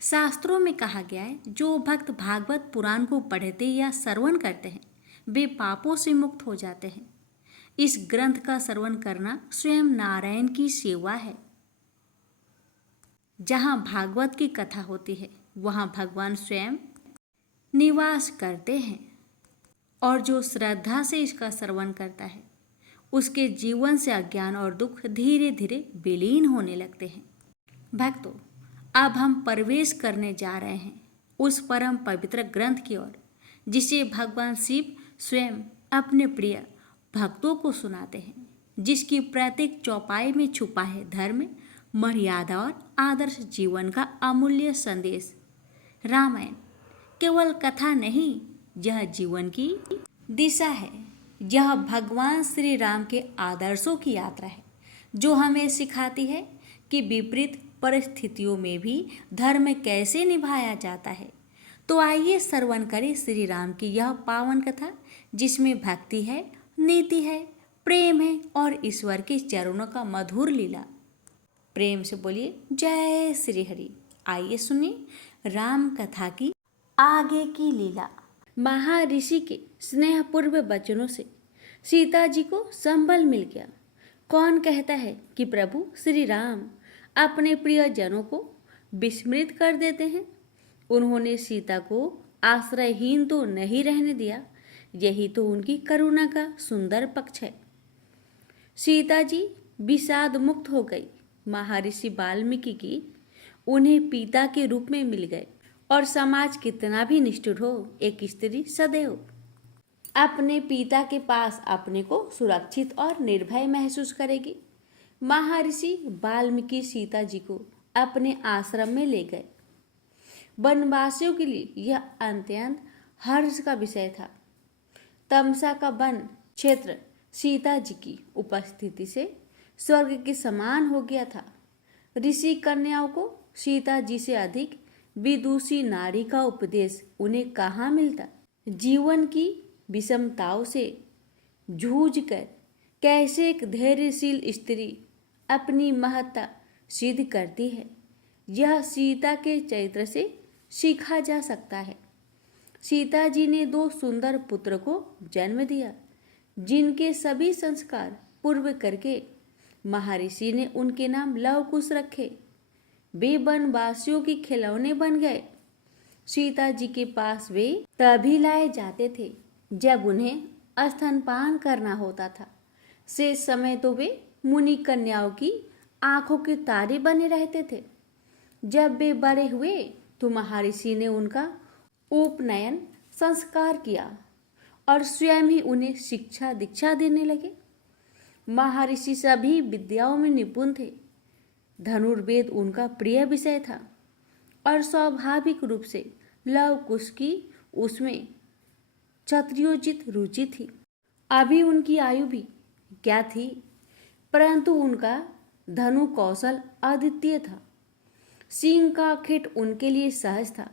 शास्त्रों में कहा गया है जो भक्त भागवत पुराण को पढ़ते या श्रवण करते हैं वे पापों से मुक्त हो जाते हैं। इस ग्रंथ का श्रवण करना स्वयं नारायण की सेवा है। जहाँ भागवत की कथा होती है वहाँ भगवान स्वयं निवास करते हैं और जो श्रद्धा से इसका श्रवण करता है उसके जीवन से अज्ञान और दुख धीरे धीरे विलीन होने लगते हैं। भक्तों, अब हम प्रवेश करने जा रहे हैं उस परम पवित्र ग्रंथ की ओर जिसे भगवान शिव स्वयं अपने प्रिय भक्तों को सुनाते हैं, जिसकी प्रत्येक चौपाई में छुपा है धर्म, मर्यादा और आदर्श जीवन का अमूल्य संदेश। रामायण केवल कथा नहीं, यह जीवन की दिशा है। यह भगवान श्री राम के आदर्शों की यात्रा है जो हमें सिखाती है कि विपरीत परिस्थितियों में भी धर्म कैसे निभाया जाता है। तो आइए श्रवण करें श्री राम की यह पावन कथा जिसमें भक्ति है, नीति है, प्रेम है और ईश्वर के चरणों का मधुर लीला। प्रेम से बोलिए जय श्री हरि। आइए सुनिए राम कथा की आगे की लीला। महर्षि के स्नेहपूर्व वचनों से सीता जी को संबल मिल गया। कौन कहता है कि प्रभु श्री राम अपने प्रियजनों को विस्मृत कर देते हैं। उन्होंने सीता को आश्रयहीन तो नहीं रहने दिया, यही तो उनकी करुणा का सुंदर पक्ष है। सीता जी विषाद मुक्त हो गई। महर्षि वाल्मीकि की उन्हें पिता के रूप में मिल गए और समाज कितना भी निष्ठुर हो, एक स्त्री सदैव अपने पिता के पास अपने को सुरक्षित और निर्भय महसूस करेगी। महर्षि वाल्मीकि सीता जी को अपने आश्रम में ले गए। वनवासियों के लिए यह अत्यंत हर्ष का विषय था। तमसा का वन क्षेत्र सीता जी की उपस्थिति से स्वर्ग के समान हो गया था। ऋषि कन्याओं को सीता जी से अधिक विदुषी नारी का उपदेश उन्हें कहाँ मिलता। जीवन की विषमताओं से जूझकर कैसे एक धैर्यशील स्त्री अपनी महत्ता सिद्ध करती है, यह सीता के चरित्र से सीखा जा सकता है। सीता जी ने 2 सुंदर पुत्र को जन्म दिया, जिनके सभी संस्कार पूर्व करके महर्षि ने उनके नाम लव कुश रखे। वे वनवासियों के खिलौने बन गए। सीता जी के पास वे तभी लाए जाते थे जब उन्हें स्तनपान करना होता था। शेष समय तो वे मुनि कन्याओं की आंखों के तारे बने रहते थे। जब वे बड़े हुए तो महर्षि ने उनका उपनयन संस्कार किया और स्वयं ही उन्हें शिक्षा दीक्षा देने लगे। महर्षि सभी विद्याओं में निपुण थे। धनुर्वेद उनका प्रिय विषय था और स्वाभाविक रूप से लव कुश की उसमें क्षत्रियोचित रुचि थी। अभी उनकी आयु भी क्या थी, परंतु उनका धनु कौशल अद्वितीय था। सिंह का खेट उनके लिए सहज था।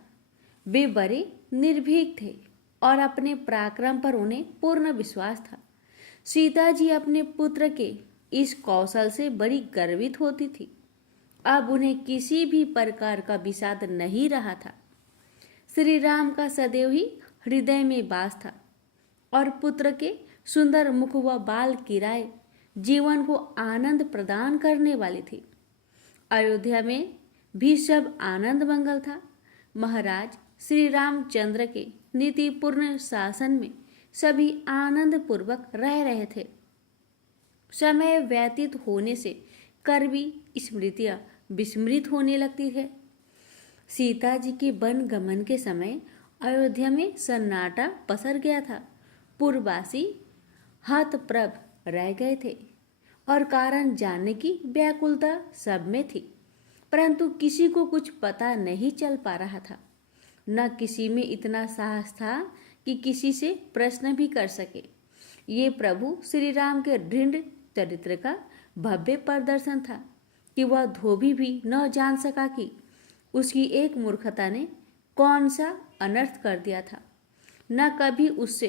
वे बड़े निर्भीक थे और अपने पराक्रम पर उन्हें पूर्ण विश्वास था। सीता जी अपने पुत्र के इस कौशल से बड़ी गर्वित होती थी। अब उन्हें किसी भी प्रकार का विषाद नहीं रहा था। श्री राम का सदैव ही हृदय में वास था और पुत्र के सुंदर मुख व बाल किराए जीवन को आनंद प्रदान करने वाली थी। अयोध्या में भी सब आनंद मंगल था। महाराज श्री रामचंद्र के नीतिपूर्ण शासन में सभी आनंद पूर्वक रह रहे थे। समय व्यतीत होने से कड़वी स्मृतियां विस्मृत होने लगती है। सीता जी के वन गमन के समय अयोध्या में सन्नाटा पसर गया था। पूर्ववासी हतप्रभ रह गए थे और कारण जानने की व्याकुलता सब में थी, परंतु किसी को कुछ पता नहीं चल पा रहा था। न किसी में इतना साहस था कि किसी से प्रश्न भी कर सके। ये प्रभु श्री राम के दृढ़ चरित्र का भव्य प्रदर्शन था कि वह धोबी भी न जान सका कि उसकी एक मूर्खता ने कौन सा अनर्थ कर दिया था। न कभी उससे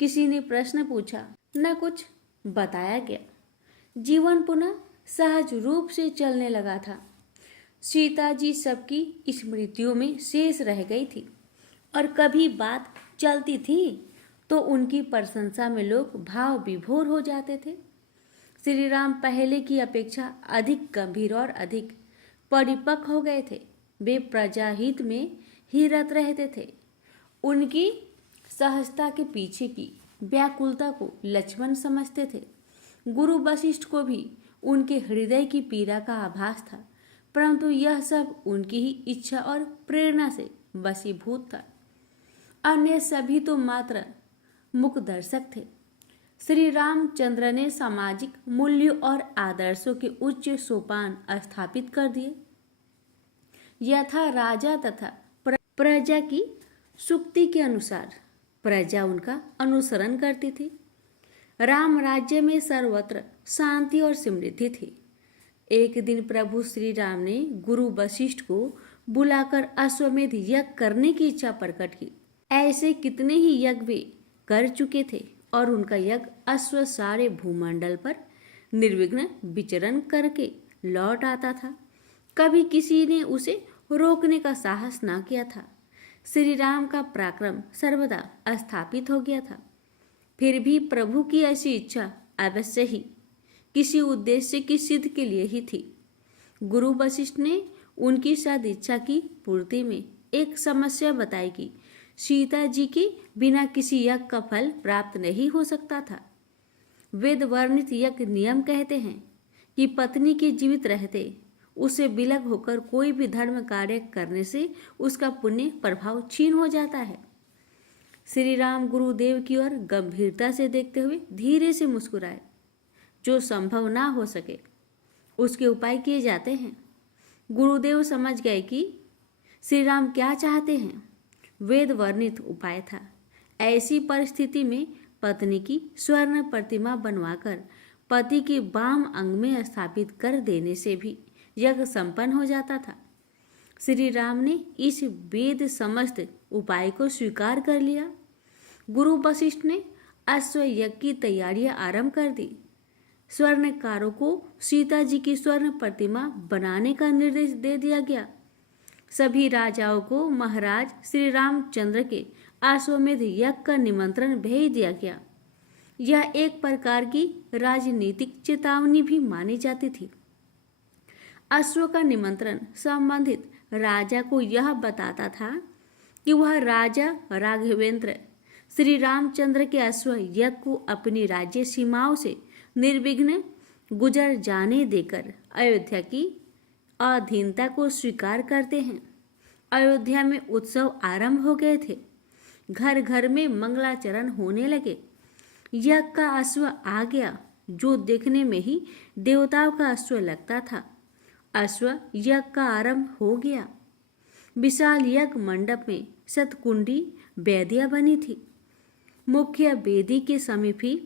किसी ने प्रश्न पूछा, न कुछ बताया गया। जीवन पुनः सहज रूप से चलने लगा था। सीता जी सबकी स्मृतियों में शेष रह गई थी और कभी बात चलती थी तो उनकी प्रशंसा में लोग भाव विभोर हो जाते थे। श्री राम पहले की अपेक्षा अधिक गंभीर और अधिक परिपक्व हो गए थे। वे प्रजाहित में ही रत रहते थे। उनकी सहजता के पीछे की व्याकुलता को लक्ष्मण समझते थे। गुरु वशिष्ठ को भी उनके हृदय की पीड़ा का आभास था, परंतु यह सब उनकी ही इच्छा और प्रेरणा से वशीभूत था। अन्य सभी तो मात्र मुख दर्शक थे। श्री रामचंद्र ने सामाजिक मूल्यों और आदर्शों के उच्च सोपान स्थापित कर दिए। यथा राजा तथा प्रजा की सुक्ति के अनुसार प्रजा उनका अनुसरण करती थी। राम राज्य में सर्वत्र शांति और समृद्धि थी। एक दिन प्रभु श्री राम ने गुरु वशिष्ठ को बुलाकर अश्वमेध यज्ञ करने की इच्छा प्रकट की। ऐसे कितने ही यज्ञ वे कर चुके थे और उनका यज्ञ अश्व सारे भूमंडल पर निर्विघ्न विचरण करके लौट आता था। कभी किसी ने उसे रोकने का साहस न किया था। श्री राम का पराक्रम सर्वदा स्थापित हो गया था। फिर भी प्रभु की ऐसी इच्छा अवश्य ही किसी उद्देश्य की सिद्ध के लिए ही थी। गुरु वशिष्ठ ने उनकी सद इच्छा की पूर्ति में एक समस्या बताई कि सीता जी के बिना किसी यज्ञ का फल प्राप्त नहीं हो सकता था। वेद वर्णित यज्ञ नियम कहते हैं कि पत्नी के जीवित रहते उसे विलग होकर कोई भी धर्म कार्य करने से उसका पुण्य प्रभाव क्षीण हो जाता है। श्री राम गुरुदेव की ओर गंभीरता से देखते हुए धीरे से मुस्कुराए। जो संभव ना हो सके उसके उपाय किए जाते हैं। गुरुदेव समझ गए कि श्री राम क्या चाहते हैं। वेद वर्णित उपाय था। ऐसी परिस्थिति में पत्नी की स्वर्ण प्रतिमा बनवाकर पति के वाम अंग में स्थापित कर देने से भी यज्ञ संपन्न हो जाता था। श्री राम ने इस वेद समस्त उपाय को स्वीकार कर लिया। गुरु वशिष्ठ ने अश्व यज्ञ की तैयारियां आरंभ कर दी। स्वर्णकारों को सीता जी की स्वर्ण प्रतिमा बनाने का निर्देश दे दिया गया। सभी राजाओं को महाराज श्री रामचंद्र के अश्वमेध यज्ञ का निमंत्रण भेज दिया गया। यह एक प्रकार की राजनीतिक चेतावनी भी मानी जाती थी। अश्व का निमंत्रण संबंधित राजा को यह बताता था कि वह राजा राघवेंद्र श्री रामचंद्र के अश्व यज्ञ को अपनी राज्य सीमाओं से निर्विघ्न गुजर जाने देकर अयोध्या की अधीनता को स्वीकार करते हैं। अयोध्या में उत्सव आरंभ हो गए थे। घर घर में मंगलाचरण होने लगे। यज्ञ का अश्व आ गया, जो देखने में ही देवताओं का अश्व लगता था। अश्व यज्ञ का आरंभ हो गया। विशाल यज्ञ मंडप में शतकुंडी वेदियां बनी थी। मुख्य वेदी के समीप ही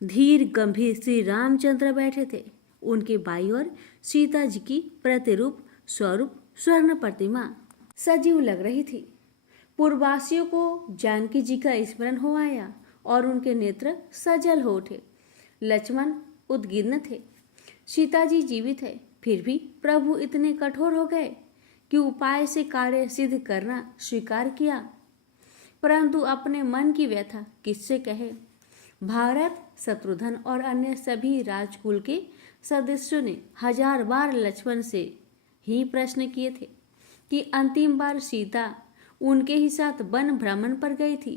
धीर गंभीर श्री रामचंद्र बैठे थे। उनके बाईं ओर सीता जी की प्रतिरूप स्वरूप स्वर्ण प्रतिमा सजीव लग रही थी। पूर्ववासियों को जानकी जी का स्मरण हो आया और उनके नेत्र सजल हो उठे। लक्ष्मण उद्विग्न थे। सीता जी जीवित है, फिर भी प्रभु इतने कठोर हो गए कि उपाय से कार्य सिद्ध करना स्वीकार किया। परंतु अपने मन की व्यथा किससे कहे। भारत, शत्रुघ्न और अन्य सभी राजकुल के सदस्यों ने 1000 बार लक्ष्मण से ही प्रश्न किए थे कि अंतिम बार सीता उनके ही साथ वन भ्रमण पर गई थी,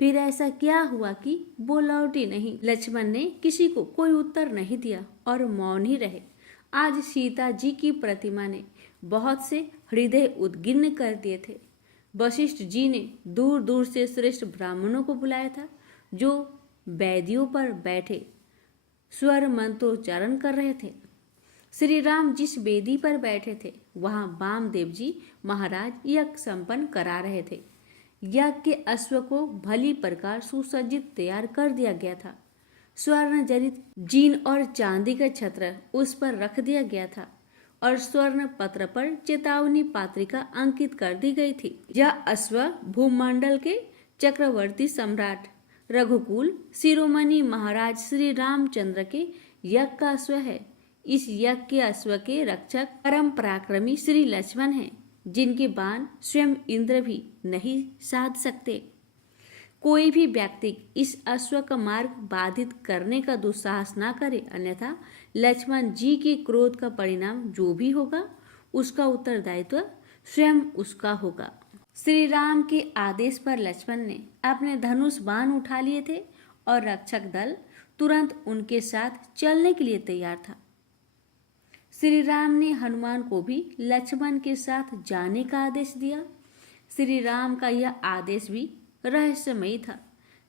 फिर ऐसा क्या हुआ कि वो लौटी नहीं। लक्ष्मण ने किसी को कोई उत्तर नहीं दिया और मौन ही रहे। आज सीता जी की प्रतिमा ने बहुत से हृदय उद्गिन्न कर दिए थे। वशिष्ठ जी ने दूर दूर से श्रेष्ठ ब्राह्मणों को बुलाया था, जो वेदियों पर बैठे स्वर मंत्रोच्चारण कर रहे थे। श्री राम जिस वेदी पर बैठे थे, वहां वामदेव जी महाराज यज्ञ संपन्न करा रहे थे। यज्ञ के अश्व को भली प्रकार सुसज्जित तैयार कर दिया गया था। स्वर्ण जनित जीन और चांदी का छत्र उस पर रख दिया गया था और स्वर्ण पत्र पर चेतावनी पात्रिका अंकित कर दी गई थी। यह अश्व भूमंडल के चक्रवर्ती सम्राट रघुकुल शिरोमणि महाराज श्री रामचंद्र के यज्ञ का अश्व है। इस यज्ञ के अश्व के रक्षक परम पराक्रमी श्री लक्ष्मण हैं, जिनके बाण स्वयं इंद्र भी नहीं साध सकते। कोई भी व्यक्ति इस अश्व का मार्ग बाधित करने का दुस्साहस ना करे, अन्यथा लक्ष्मण जी के क्रोध का परिणाम जो भी होगा, उसका उत्तरदायित्व स्वयं उसका होगा। श्री राम के आदेश पर लक्ष्मण ने अपने धनुष बाण उठा लिए थे और रक्षक दल तुरंत उनके साथ चलने के लिए तैयार था। श्री राम ने हनुमान को भी लक्ष्मण के साथ जाने का आदेश दिया। श्री राम का यह आदेश भी रहस्यमयी था।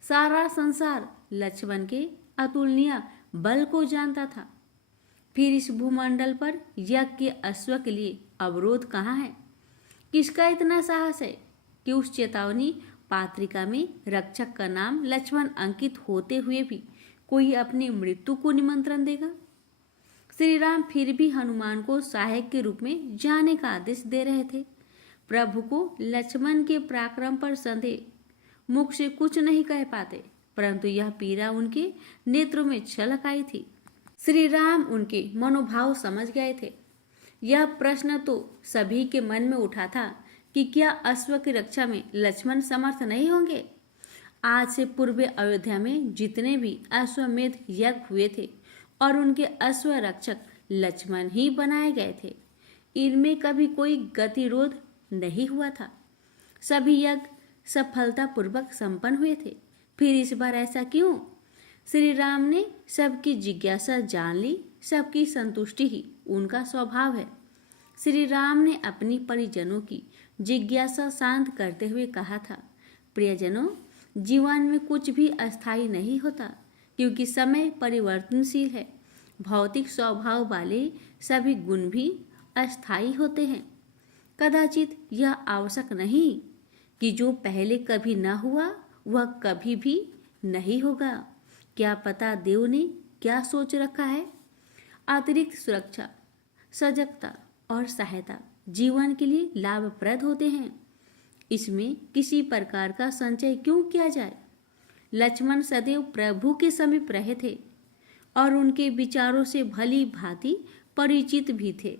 सारा संसार लक्ष्मण के अतुलनीय बल को जानता था। फिर इस भूमंडल पर यज्ञ के अश्व के लिए अवरोध कहाँ है? किसका इतना साहस है कि उस चेतावनी पात्रिका में रक्षक का नाम लक्ष्मण अंकित होते हुए भी कोई अपनी मृत्यु को निमंत्रण देगा? श्री राम फिर भी हनुमान को सहायक के रूप में जाने का आदेश दे रहे थे। प्रभु को लक्ष्मण के पराक्रम पर संदेह मुख से कुछ नहीं कह पाते, परंतु यह पीड़ा उनके नेत्रों में छलक आई थी। श्री राम उनके मनोभाव समझ गए थे। यह प्रश्न तो सभी के मन में उठा था कि क्या अश्व की रक्षा में लक्ष्मण समर्थ नहीं होंगे? आज से पूर्व अयोध्या में जितने भी अश्वमेध यज्ञ हुए थे और उनके अश्व रक्षक लक्ष्मण ही बनाए गए थे, इनमें कभी कोई गतिरोध नहीं हुआ था। सभी यज्ञ सफलतापूर्वक संपन्न हुए थे। फिर इस बार ऐसा क्यों? श्री राम ने सबकी जिज्ञासा जान ली। सबकी संतुष्टि ही उनका स्वभाव है। श्री राम ने अपनी परिजनों की जिज्ञासा शांत करते हुए कहा था, प्रियजनों, जीवन में कुछ भी अस्थायी नहीं होता, क्योंकि समय परिवर्तनशील है। भौतिक स्वभाव वाले सभी गुण भी अस्थायी होते हैं। कदाचित यह आवश्यक नहीं कि जो पहले कभी न हुआ वह कभी भी नहीं होगा। क्या पता देव ने क्या सोच रखा है। अतिरिक्त सुरक्षा, सजगता और सहायता जीवन के लिए लाभप्रद होते हैं। इसमें किसी प्रकार का संचय क्यों किया जाए। लक्ष्मण सदैव प्रभु के समीप रहे थे और उनके विचारों से भली भांति परिचित भी थे।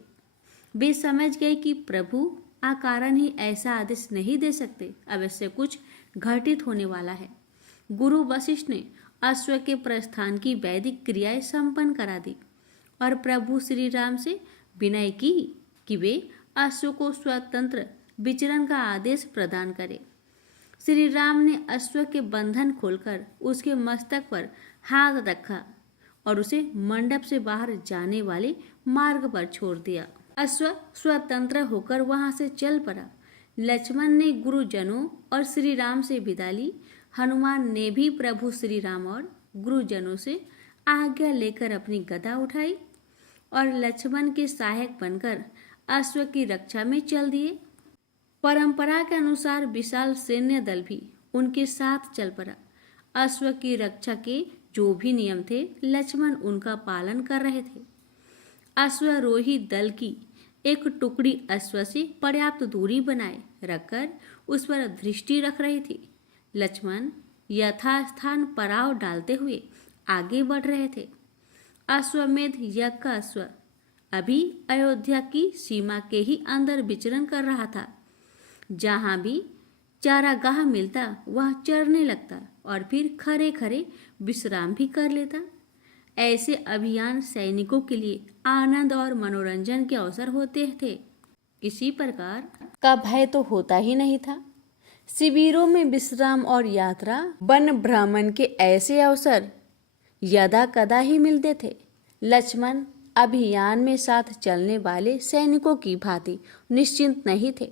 वे समझ गए कि प्रभु अकारण ही ऐसा आदेश नहीं दे सकते, अवश्य कुछ घटित होने वाला है। गुरु वशिष्ठ ने अश्व के प्रस्थान की वैदिक क्रियाएं संपन्न करा दी और प्रभु श्री राम से विनय की कि वे अश्व को स्वतंत्र विचरण का आदेश प्रदान करें। श्री राम ने अश्व के बंधन खोलकर उसके मस्तक पर हाथ रखा और उसे मंडप से बाहर जाने वाले मार्ग पर छोड़ दिया। अश्व स्वतंत्र होकर वहां से चल पड़ा। लक्ष्मण ने गुरुजनों और श्री राम से विदा ली। हनुमान ने भी प्रभु श्री राम और गुरुजनों से आज्ञा लेकर अपनी गदा उठाई और लक्ष्मण के सहायक बनकर अश्व की रक्षा में चल दिए। परंपरा के अनुसार विशाल सैन्य दल भी उनके साथ चल पड़ा। अश्व की रक्षा के जो भी नियम थे, लक्ष्मण उनका पालन कर रहे थे। अश्वारोही दल की एक टुकड़ी अश्व से पर्याप्त दूरी बनाए रखकर उस पर दृष्टि रख रही थी। लक्ष्मण यथास्थान पड़ाव डालते हुए आगे बढ़ रहे थे। अश्वमेध यज्ञ का अश्व अभी अयोध्या की सीमा के ही अंदर विचरण कर रहा था। जहां भी चारागाह मिलता वह चरने लगता और फिर खरे खरे विश्राम भी कर लेता। ऐसे अभियान सैनिकों के लिए आनंद और मनोरंजन के अवसर होते थे। किसी प्रकार का भय तो होता ही नहीं था। शिविरों में विश्राम और यात्रा, वन भ्रमण के ऐसे अवसर यदा कदा ही मिलते थे। लक्ष्मण अभियान में साथ चलने वाले सैनिकों की भांति निश्चिंत नहीं थे।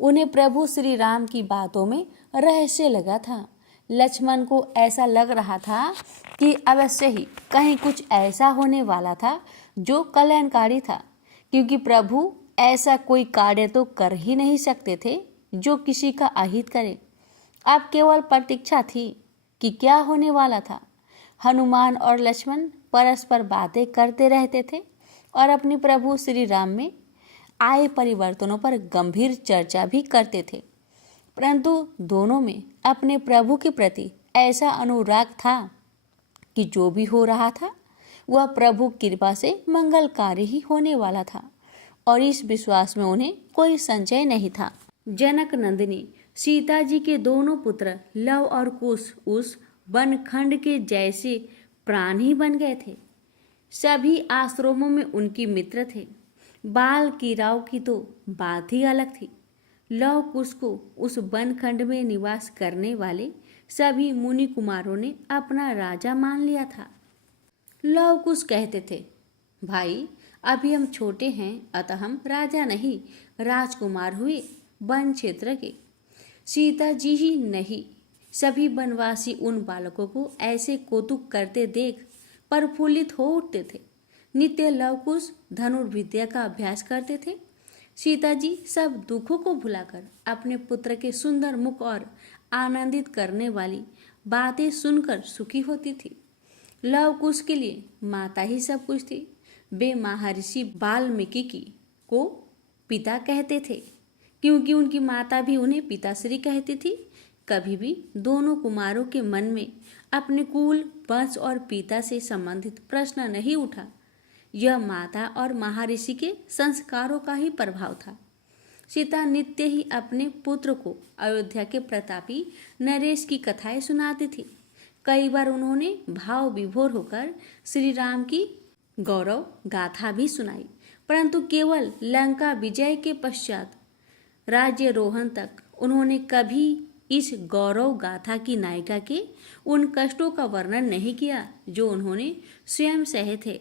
उन्हें प्रभु श्री राम की बातों में रहस्य लगा था। लक्ष्मण को ऐसा लग रहा था कि अवश्य ही कहीं कुछ ऐसा होने वाला था जो कल्याणकारी था, क्योंकि प्रभु ऐसा कोई कार्य तो कर ही नहीं सकते थे जो किसी का अहित करे। अब केवल प्रतीक्षा थी कि क्या होने वाला था। हनुमान और लक्ष्मण परस्पर बातें करते रहते थे और अपने प्रभु श्री राम में आए परिवर्तनों पर गंभीर चर्चा भी करते थे, परंतु दोनों में अपने प्रभु के प्रति ऐसा अनुराग था कि जो भी हो रहा था वह प्रभु कृपा से मंगलकारी ही होने वाला था और इस विश्वास में उन्हें कोई संशय नहीं था। जनक नंदिनी सीता जी के दोनों पुत्र लव और कुश उस बनखंड के जैसे प्राण ही बन गए थे। सभी आश्रमों में उनकी मित्र थे। बाल की राव की तो बात ही अलग थी। लव कुश को उस बनखंड में निवास करने वाले सभी मुनि कुमारों ने अपना राजा मान लिया था। लव कुश कहते थे, भाई अभी हम छोटे हैं, अतः हम राजा नहीं राजकुमार हुए वन क्षेत्र के। सीता जी ही नहीं, सभी वनवासी उन बालकों को ऐसे कौतुक करते देख प्रफुल्लित हो उठते थे। नित्य लव कुश धनुर्विद्या का अभ्यास करते थे। सीता जी सब दुखों को भुलाकर अपने पुत्र के सुंदर मुख और आनंदित करने वाली बातें सुनकर सुखी होती थी। लव कुश के लिए माता ही सब कुछ थी। वे महर्षि वाल्मीकि को पिता कहते थे, क्योंकि उनकी माता भी उन्हें पिताश्री कहती थी। कभी भी दोनों कुमारों के मन में अपने कुल, वंश और पिता से संबंधित प्रश्न नहीं उठा। यह माता और महर्षि के संस्कारों का ही प्रभाव था। सीता नित्य ही अपने पुत्र को अयोध्या के प्रतापी नरेश की कथाएं सुनाती थी। कई बार उन्होंने भाव विभोर होकर श्री राम की गौरव गाथा भी सुनाई, परंतु केवल लंका विजय के पश्चात राज्यरोहण तक उन्होंने कभी इस गौरव गाथा की नायिका के उन कष्टों का वर्णन नहीं किया जो उन्होंने स्वयं सहे थे।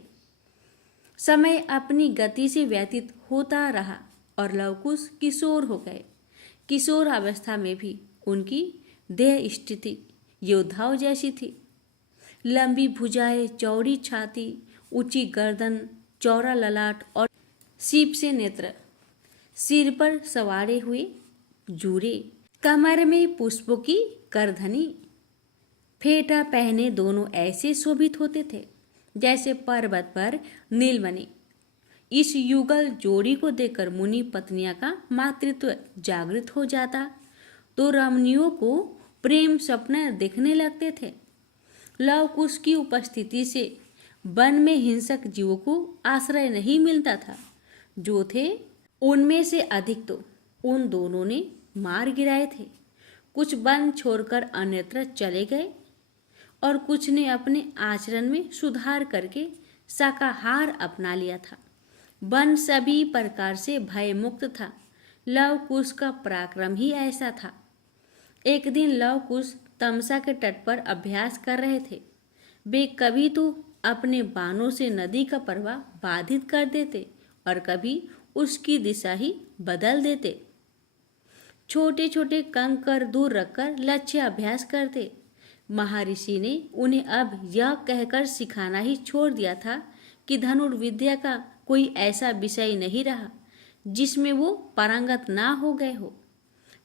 समय अपनी गति से व्यतीत होता रहा और लव कुश किशोर हो गए। किशोर अवस्था में भी उनकी देह स्थिति योद्धाओं जैसी थी। लंबी भुजाएं, चौड़ी छाती, ऊंची गर्दन, चौड़ा ललाट और सीप से नेत्र, सिर पर सवारे हुए जूरे, कमर में पुष्पों की करधनी, फेटा पहने दोनों ऐसे शोभित होते थे जैसे पर्वत पर नीलमणि। इस युगल जोड़ी को देखकर मुनि पत्नियां का मातृत्व जागृत हो जाता तो रमणियों को प्रेम सपने दिखने लगते थे। लव कुश की उपस्थिति से वन में हिंसक जीवों को आश्रय नहीं मिलता था। जो थे उनमें से अधिक तो उन दोनों ने मार गिराए थे। कुछ वन छोड़कर अन्यत्र चले गए और कुछ ने अपने आचरण में सुधार करके शाकाहार अपना लिया था। वन सभी प्रकार से भय मुक्त था। लव कुश का पराक्रम ही ऐसा था। एक दिन लव कुश तमसा के तट पर अभ्यास कर रहे थे। वे कभी तो अपने बाणों से नदी का प्रवाह बाधित कर देते और कभी उसकी दिशा ही बदल देते। छोटे छोटे कंकर दूर रखकर लक्ष्य अभ्यास करते। महर्षि ने उन्हें अब यह कहकर सिखाना ही छोड़ दिया था कि धनुर्विद्या का कोई ऐसा विषय नहीं रहा जिसमें वो पारंगत ना हो गए हो।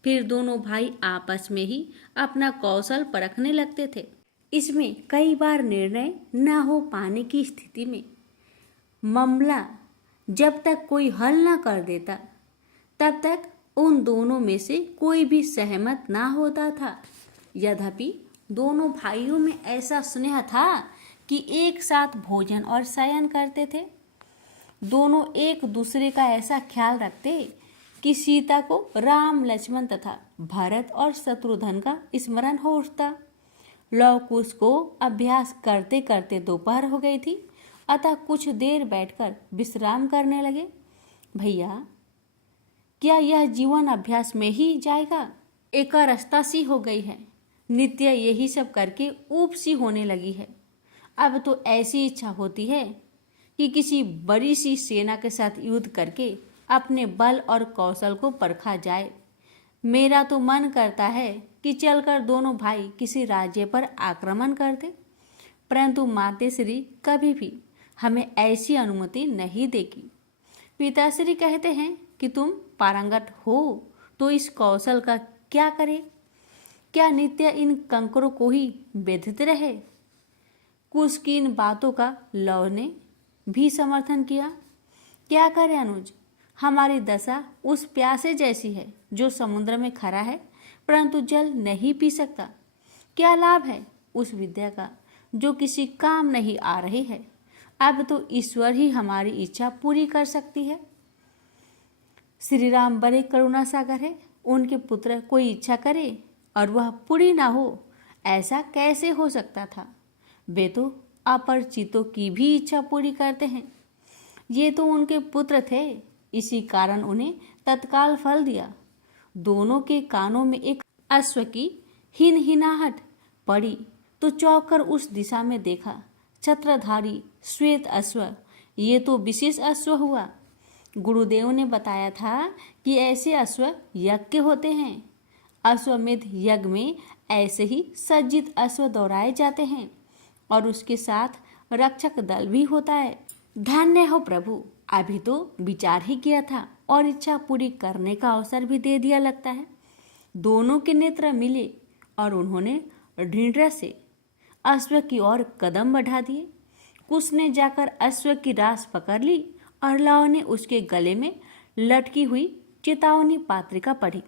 फिर दोनों भाई आपस में ही अपना कौशल परखने लगते थे। इसमें कई बार निर्णय न हो पाने की स्थिति में मामला जब तक कोई हल न कर देता तब तक उन दोनों में से कोई भी सहमत ना होता था। यद्यपि दोनों भाइयों में ऐसा स्नेह था कि एक साथ भोजन और शयन करते थे। दोनों एक दूसरे का ऐसा ख्याल रखते कि सीता को राम लक्ष्मण तथा भरत और शत्रुघ्न का स्मरण हो उठता। लव कुश को अभ्यास करते करते दोपहर हो गई थी, अतः कुछ देर बैठकर विश्राम करने लगे। भैया, क्या यह जीवन अभ्यास में ही जाएगा? एक रास्ता सी हो गई है। नित्य यही सब करके ऊब सी होने लगी है। अब तो ऐसी इच्छा होती है कि किसी बड़ी सी सेना के साथ युद्ध करके अपने बल और कौशल को परखा जाए। मेरा तो मन करता है कि चलकर दोनों भाई किसी राज्य पर आक्रमण कर दे, परंतु मातेश्री कभी भी हमें ऐसी अनुमति नहीं देगी। पिताश्री कहते हैं कि तुम पारंगत हो तो इस कौशल का क्या करे? क्या नित्य इन कंकरों को ही बेधते रहे? कुश की इन बातों का लव ने भी समर्थन किया। क्या करे अनुज, हमारी दशा उस प्यासे जैसी है जो समुद्र में खड़ा है परंतु जल नहीं पी सकता। क्या लाभ है उस विद्या का जो किसी काम नहीं आ रही है? अब तो ईश्वर ही हमारी इच्छा पूरी कर सकती है। श्री राम बड़े करुणा सागर है। उनके पुत्र कोई इच्छा करे और वह पूरी ना हो, ऐसा कैसे हो सकता था? वे तो अपरिचितों की भी इच्छा पूरी करते हैं। ये तो उनके पुत्र थे, इसी कारण उन्हें तत्काल फल दिया। दोनों के कानों में एक अश्व की हिनहिनाहट पड़ी तो चौंक कर उस दिशा में देखा। छत्रधारी श्वेत अश्व, ये तो विशेष अश्व हुआ। गुरुदेव ने बताया था कि ऐसे अश्व यज्ञ होते हैं। अश्वमेध यज्ञ में ऐसे ही सज्जित अश्व दौड़ाए जाते हैं और उसके साथ रक्षक दल भी होता है। धन्य हो प्रभु, अभी तो विचार ही किया था और इच्छा पूरी करने का अवसर भी दे दिया लगता है। दोनों के नेत्र मिले और उन्होंने ढींढरा से अश्व की ओर कदम बढ़ा दिए। कुश ने जाकर अश्व की रास पकड़ ली और लव ने उसके गले में लटकी हुई चेतावनी पात्रिका पढ़ी।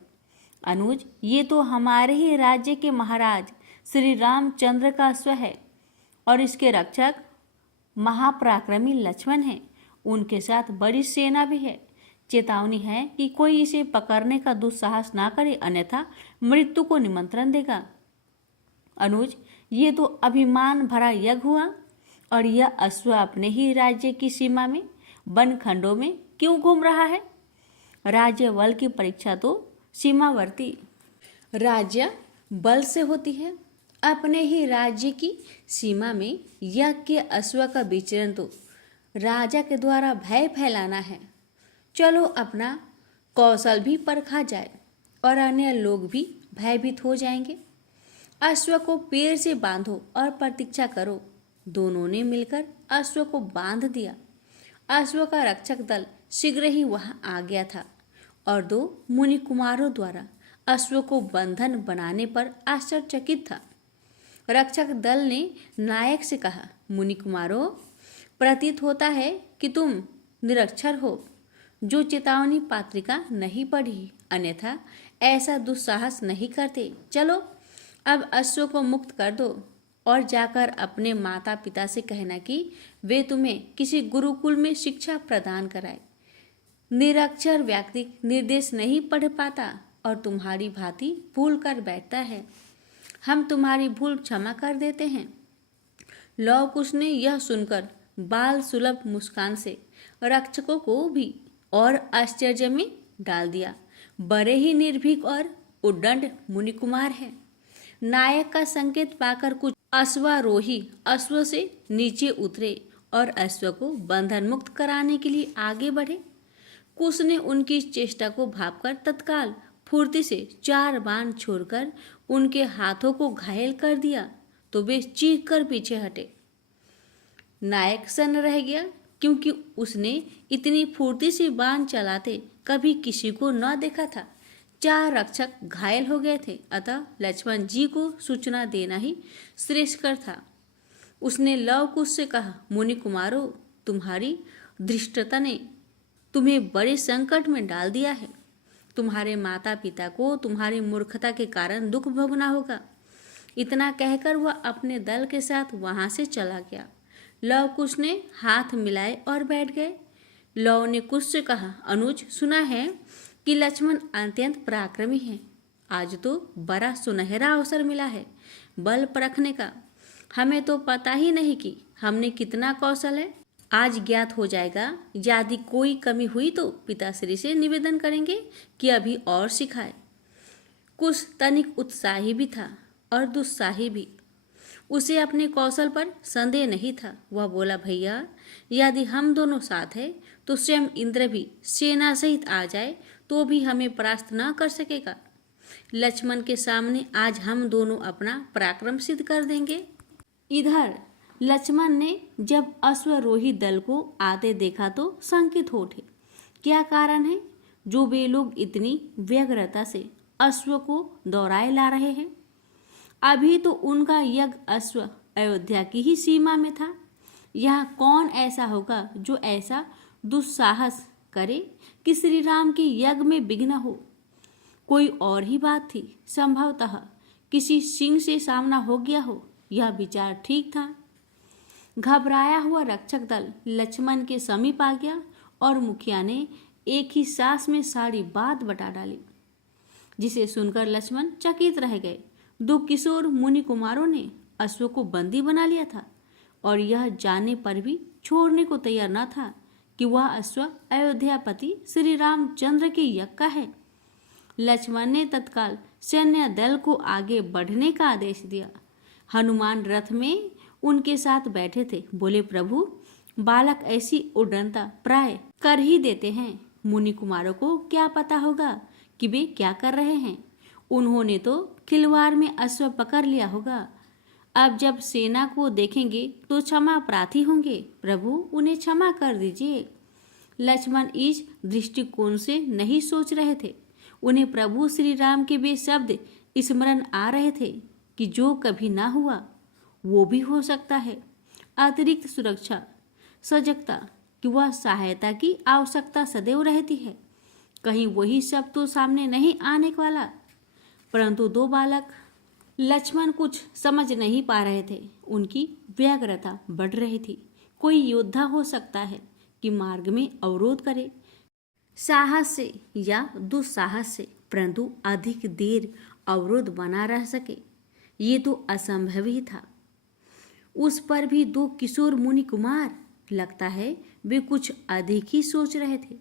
अनुज, ये तो हमारे ही राज्य के महाराज श्री रामचंद्र का अश्व है और इसके रक्षक महापराक्रमी लक्ष्मण हैं। उनके साथ बड़ी सेना भी है। चेतावनी है कि कोई इसे पकड़ने का दुस्साहस ना करे, अन्यथा मृत्यु को निमंत्रण देगा। अनुज, ये तो अभिमान भरा यज्ञ हुआ और यह अश्व अपने ही राज्य की सीमा में वन खंडों में क्यों घूम रहा है? राज्य बल की परीक्षा तो सीमावर्ती राज्य बल से होती है। अपने ही राज्य की सीमा में यज्ञ के अश्व का विचरण तो राजा के द्वारा भय फैलाना है। चलो अपना कौशल भी परखा जाए और अन्य लोग भी भयभीत हो जाएंगे। अश्व को पैर से बांधो और प्रतीक्षा करो। दोनों ने मिलकर अश्व को बांध दिया। अश्व का रक्षक दल शीघ्र ही वहां आ गया था और दो मुनि कुमारों द्वारा अश्व को बंधन बनाने पर आश्चर्यचकित था। रक्षक दल ने नायक से कहा, मुनि कुमारों, प्रतीत होता है कि तुम निरक्षर हो, जो चेतावनी पत्रिका नहीं पढ़ी, अन्यथा ऐसा दुस्साहस नहीं करते। चलो अब अश्व को मुक्त कर दो और जाकर अपने माता पिता से कहना कि वे तुम्हें किसी गुरुकुल में शिक्षा प्रदान कराए। निरक्षर व्यक्ति निर्देश नहीं पढ़ पाता और तुम्हारी भांति भूल कर बैठता है। हम तुम्हारी भूल क्षमा कर देते हैं। लव कुश ने यह सुनकर बाल सुलभ मुस्कान से रक्षकों को भी और आश्चर्य में डाल दिया। बड़े ही निर्भीक और उद्दंड मुनि कुमार हैं। नायक का संकेत पाकर कुछ अश्वारोही अश्व से नीचे उतरे और अश्व को बंधन मुक्त कराने के लिए आगे बढ़े। कुश ने उनकी चेष्टा को भांपकर तत्काल फुर्ती से 4 बाण छोड़कर उनके हाथों को घायल कर दिया तो वे चीख कर पीछे हटे। नायक सन्न रह गया, क्योंकि उसने इतनी फुर्ती से बाण चलाते कभी किसी को न देखा था। 4 रक्षक घायल हो गए थे, अतः लक्ष्मण जी को सूचना देना ही श्रेयस्कर था। उसने लव कुश से कहा, मुनि कुमारों, तुम्हारी धृष्टता ने तुम्हें बड़े संकट में डाल दिया है। तुम्हारे माता पिता को तुम्हारी मूर्खता के कारण दुख भोगना होगा। इतना कहकर वह अपने दल के साथ वहां से चला गया। लव कुश ने हाथ मिलाए और बैठ गए। लव ने कुश से कहा, अनुज, सुना है कि लक्ष्मण अत्यंत पराक्रमी है। आज तो बड़ा सुनहरा अवसर मिला है बल परखने का। हमें तो पता ही नहीं कि हमने कितना कौशल है। आज ज्ञात हो जाएगा। यदि कोई कमी हुई तो पिताश्री से निवेदन करेंगे कि अभी और सिखाए। कुश तनिक उत्साही भी था और दुस्साही भी। उसे अपने कौशल पर संदेह नहीं था। वह बोला, भैया, यदि हम दोनों साथ हैं तो स्वयं इंद्र भी सेना सहित आ जाए तो भी हमें परास्त न कर सकेगा। लक्ष्मण के सामने आज हम दोनों अपना पराक्रम सिद्ध कर देंगे। इधर लक्ष्मण ने जब अश्वारोही दल को आते देखा तो शंकित हो उठे। क्या कारण है जो वे लोग इतनी व्यग्रता से अश्व को दौड़ाए ला रहे हैं? अभी तो उनका यज्ञ अश्व अयोध्या की ही सीमा में था। यह कौन ऐसा होगा जो ऐसा दुस्साहस करे कि श्री राम के यज्ञ में विघ्न हो? कोई और ही बात थी। संभवतः किसी सिंह से सामना हो गया हो। यह विचार ठीक था। घबराया हुआ रक्षक दल लक्ष्मण के समीप आ गया और मुखिया ने एक ही सांस में सारी बात बता डाली, जिसे सुनकर लक्ष्मण चकित रह गए। 2 किशोर मुनि कुमारों ने अश्व को बंदी बना लिया था और यह जाने पर भी छोड़ने को तैयार न था कि वह अश्व अयोध्यापति श्री रामचंद्र के यज्ञ का है। लक्ष्मण ने तत्काल सैन्य दल को आगे बढ़ने का आदेश दिया। हनुमान रथ में उनके साथ बैठे थे। बोले, प्रभु, बालक ऐसी उड्डनता प्राय कर ही देते हैं। मुनि कुमारों को क्या पता होगा कि वे क्या कर रहे हैं। उन्होंने तो खिलवाड़ में अश्व पकड़ लिया होगा। अब जब सेना को देखेंगे तो क्षमा प्रार्थी होंगे। प्रभु, उन्हें क्षमा कर दीजिए। लक्ष्मण इस दृष्टिकोण से नहीं सोच रहे थे। उन्हें प्रभु श्री राम के वे शब्द स्मरण आ रहे थे कि जो कभी ना हुआ वो भी हो सकता है। अतिरिक्त सुरक्षा, सजगता कि वह सहायता की आवश्यकता सदैव रहती है। कहीं वही सब तो सामने नहीं आने वाला। परंतु 2 बालक लक्ष्मण कुछ समझ नहीं पा रहे थे। उनकी व्यग्रता बढ़ रही थी। कोई योद्धा हो सकता है कि मार्ग में अवरोध करे, साहस से या दुस्साहस से, परंतु अधिक देर अवरोध बना रह सके ये तो असंभव ही था। उस पर भी 2 किशोर मुनि कुमार, लगता है वे कुछ अधिक ही सोच रहे थे।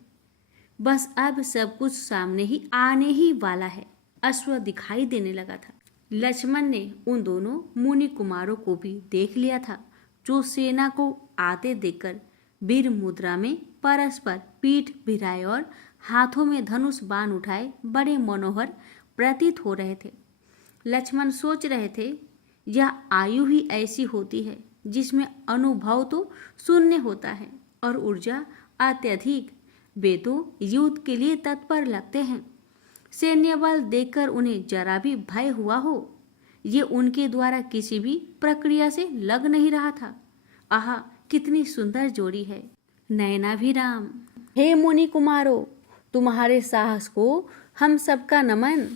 बस अब सब कुछ सामने ही आने ही वाला है। अश्व दिखाई देने लगा था। लक्ष्मण ने उन दोनों मुनि कुमारों को भी देख लिया था, जो सेना को आते देखकर वीर मुद्रा में परस्पर पीठ भिराए और हाथों में धनुष बाण उठाए बड़े मनोहर प्रतीत हो रहे थे। लक्ष्मण सोच रहे थे, यह आयु ही ऐसी होती है जिसमें अनुभव तो शून्य होता है और ऊर्जा अत्यधिक। वे तो युद्ध के लिए तत्पर लगते हैं। सैन्य बल देखकर उन्हें जरा भी भय हुआ हो ये उनके द्वारा किसी भी प्रक्रिया से लग नहीं रहा था। आहा, कितनी सुंदर जोड़ी है, नयनाभिराम। हे मुनि कुमारो, तुम्हारे साहस को हम सबका नमन।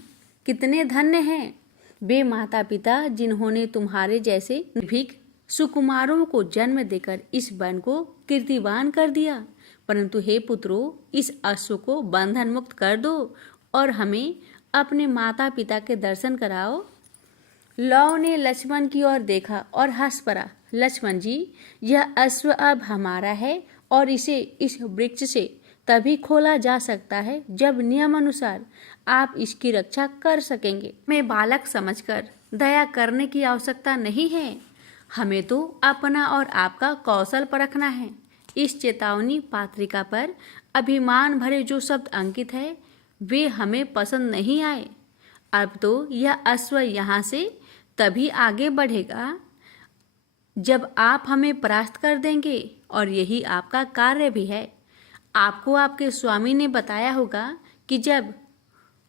कितने धन्य हैं वे माता पिता जिन्होंने तुम्हारे जैसे निर्भीक सुकुमारों को जन्म देकर इस वन को कीर्तिवान कर दिया। परंतु हे पुत्रों, इस अश्व को बंधन मुक्त कर दो और हमें अपने माता पिता के दर्शन कराओ। लव ने लक्ष्मण की ओर देखा और हंस पड़ा। लक्ष्मण जी, यह अश्व अब हमारा है और इसे इस वृक्ष से तभी खोला जा सकता है जब नियम अनुसार आप इसकी रक्षा कर सकेंगे। मैं बालक समझकर दया करने की आवश्यकता नहीं है, हमें तो अपना और आपका कौशल परखना है। इस चेतावनी पत्रिका पर अभिमान भरे जो शब्द अंकित है वे हमें पसंद नहीं आए। अब तो यह अश्व यहाँ से तभी आगे बढ़ेगा जब आप हमें परास्त कर देंगे, और यही आपका कार्य भी है। आपको आपके स्वामी ने बताया होगा कि जब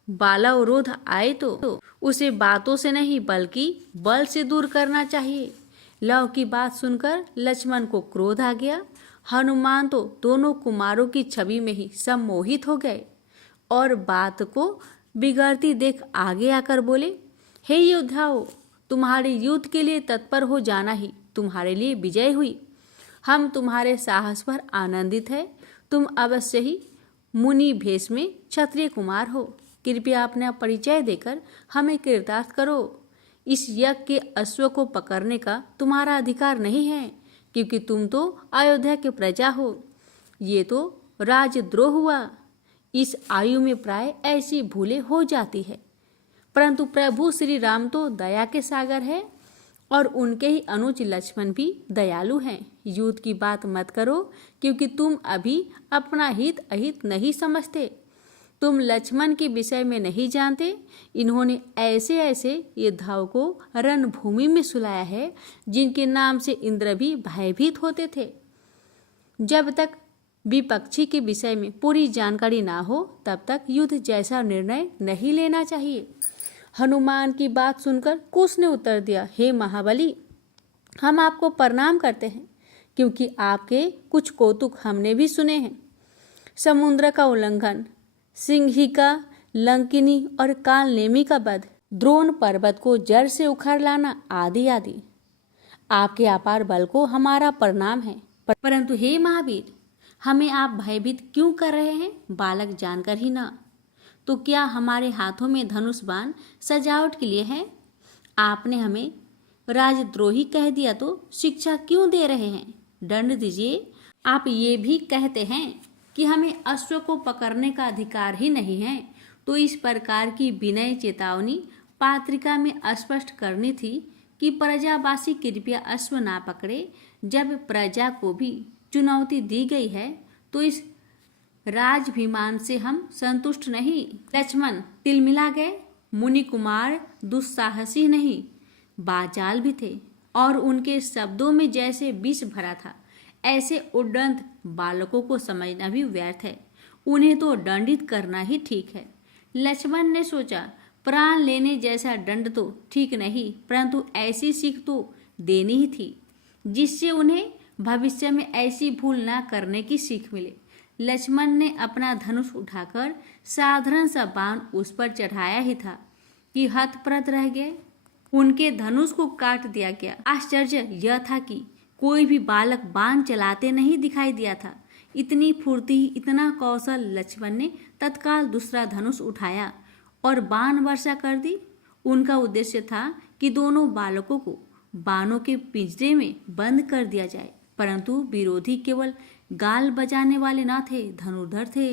बालावरोध आए तो उसे बातों से नहीं बल्कि बल से दूर करना चाहिए। लव की बात सुनकर लक्ष्मण को क्रोध आ गया। हनुमान तो दोनों कुमारों की छवि में ही सम्मोहित हो गए और बात को बिगड़ती देख आगे आकर बोले, हे योद्धाओं, तुम्हारे युद्ध के लिए तत्पर हो जाना ही तुम्हारे लिए विजय हुई। हम तुम्हारे साहस पर आनंदित है। तुम अवश्य ही मुनि भेष में क्षत्रिय कुमार हो। कृपया अपना परिचय देकर हमें कृतार्थ करो। इस यज्ञ के अश्व को पकड़ने का तुम्हारा अधिकार नहीं है, क्योंकि तुम तो अयोध्या के प्रजा हो। ये तो राजद्रोह हुआ। इस आयु में प्राय ऐसी भूलें हो जाती है, परंतु प्रभु श्री राम तो दया के सागर है और उनके ही अनुज लक्ष्मण भी दयालु हैं। युद्ध की बात मत करो, क्योंकि तुम अभी अपना हित अहित नहीं समझते। तुम लक्ष्मण के विषय में नहीं जानते। इन्होंने ऐसे ऐसे योद्धाओं को रणभूमि में सुलाया है जिनके नाम से इंद्र भी भयभीत होते थे। जब तक विपक्षी के विषय में पूरी जानकारी ना हो तब तक युद्ध जैसा निर्णय नहीं लेना चाहिए। हनुमान की बात सुनकर कुश ने उत्तर दिया, हे महाबली, हम आपको प्रणाम करते हैं, क्योंकि आपके कुछ कौतुक हमने भी सुने हैं। समुद्र का उल्लंघन, सिंहिका, लंकिनी और कालनेमी का वध, द्रोण पर्वत को जड़ से उखाड़ लाना आदि आदि। आपके अपार बल को हमारा प्रणाम है। परंतु हे महावीर, हमें आप भयभीत क्यों कर रहे हैं? बालक जानकर ही ना। तो क्या हमारे हाथों में धनुष बाण सजावट के लिए है? आपने हमें राजद्रोही कह दिया तो शिक्षा क्यों दे रहे हैं? दंड दीजिए। आप ये भी कहते हैं कि हमें अश्व को पकड़ने का अधिकार ही नहीं है, तो इस प्रकार की विनय चेतावनी पत्रिका में स्पष्ट करनी थी कि प्रजावासी कृपया अश्व ना पकड़े। जब प्रजा को भी चुनौती दी गई है तो इस राजभिमान से हम संतुष्ट नहीं। लक्ष्मण तिलमिला गए। मुनि कुमार दुस्साहसी नहीं, बाचाल भी थे और उनके शब्दों में जैसे विष भरा था। ऐसे उद्दंड बालकों को समझना भी व्यर्थ है, उन्हें तो दंडित करना ही ठीक है। लक्ष्मण ने सोचा, प्राण लेने जैसा दंड तो ठीक नहीं, परंतु ऐसी सीख तो देनी ही थी जिससे उन्हें भविष्य में ऐसी भूल ना करने की सीख मिले। लक्ष्मण ने अपना धनुष उठाकर साधारण सा बाण उस पर चढ़ाया ही था कि हतप्रभ रह गए। उनके धनुष को काट दिया गया। आश्चर्य यह था कि कोई भी बालक बाण चलाते नहीं दिखाई दिया था। इतनी फुर्ती, इतना कौशल। लक्ष्मण ने तत्काल दूसरा धनुष उठाया और बाण वर्षा कर दी। उनका उद्देश्य था कि दोनों बालकों को बाणों के पिंजरे में बंद कर दिया जाए, परंतु विरोधी केवल गाल बजाने वाले न थे, धनुर्धर थे।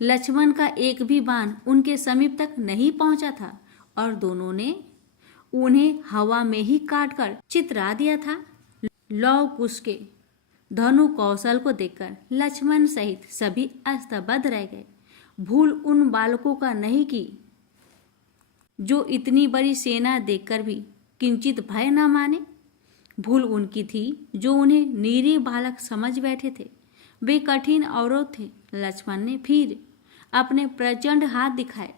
लक्ष्मण का एक भी बाण उनके समीप तक नहीं पहुंचा था और दोनों ने उन्हें हवा में ही काटकर चितरा दिया था। लौ कुश के धनु कौशल को देखकर लक्ष्मण सहित सभी स्तब्ध रह गए। भूल उन बालकों का नहीं की जो इतनी बड़ी सेना देखकर भी किंचित भय न माने। भूल उनकी थी जो उन्हें निरीह बालक समझ बैठे थे। वे कठिन अवरोध थे। लक्ष्मण ने फिर अपने प्रचंड हाथ दिखाए।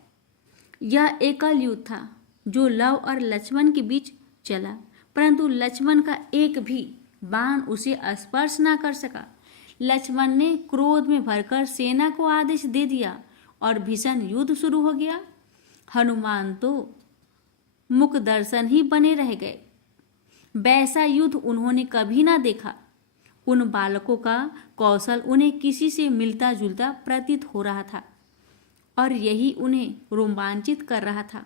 यह एकल युद्ध था। जो लव और लक्ष्मण के बीच चला, परंतु लक्ष्मण का एक भी बाण उसे स्पर्श ना कर सका। लक्ष्मण ने क्रोध में भरकर सेना को आदेश दे दिया और भीषण युद्ध शुरू हो गया। हनुमान तो मुख दर्शन ही बने रह गए। वैसा युद्ध उन्होंने कभी ना देखा। उन बालकों का कौशल उन्हें किसी से मिलता जुलता प्रतीत हो रहा था और यही उन्हें रोमांचित कर रहा था।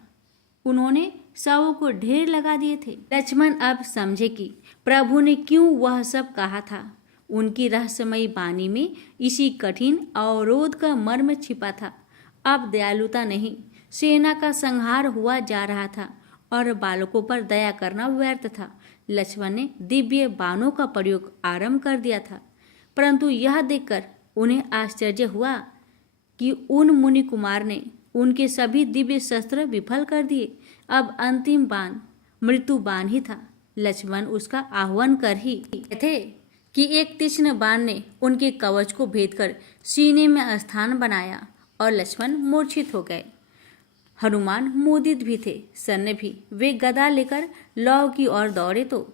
उन्होंने शवों को ढेर लगा दिए थे। लक्ष्मण अब समझे कि प्रभु ने क्यों वह सब कहा था। उनकी रहस्यमयी वाणी में इसी कठिन अवरोध का मर्म छिपा था। अब दयालुता नहीं, सेना का संहार हुआ जा रहा था और बालकों पर दया करना व्यर्थ था। लक्ष्मण ने दिव्य बाणों का प्रयोग आरंभ कर दिया था, परंतु यह देखकर उन्हें आश्चर्य हुआ कि उन मुनि कुमार ने उनके सभी दिव्य शस्त्र विफल कर दिए। अब अंतिम बाण मृत्यु बाण ही था। लक्ष्मण उसका आह्वान कर ही थे कि एक तीक्ष्ण बाण ने उनके कवच को भेदकर सीने में स्थान बनाया और लक्ष्मण मूर्छित हो गए। हनुमान मोदित भी थे, सन्ने भी। वे गदा लेकर लौ की ओर दौड़े तो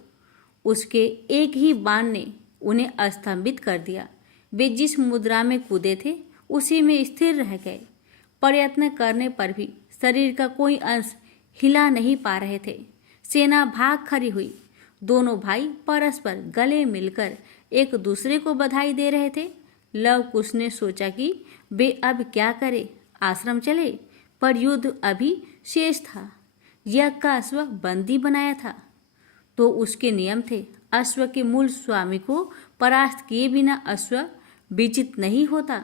उसके एक ही बाण ने उन्हें स्तंभित कर दिया। वे जिस मुद्रा में कूदे थे उसी में स्थिर रह गए। प्रयत्न करने पर भी शरीर का कोई अंश हिला नहीं पा रहे थे। सेना भाग खड़ी हुई। दोनों भाई परस्पर गले मिलकर एक दूसरे को बधाई दे रहे थे। लव कुश ने सोचा कि वे अब क्या करें, आश्रम चले, पर युद्ध अभी शेष था। यज्ञ का अश्व बंदी बनाया था तो उसके नियम थे। अश्व के मूल स्वामी को परास्त किए बिना अश्व विजित नहीं होता।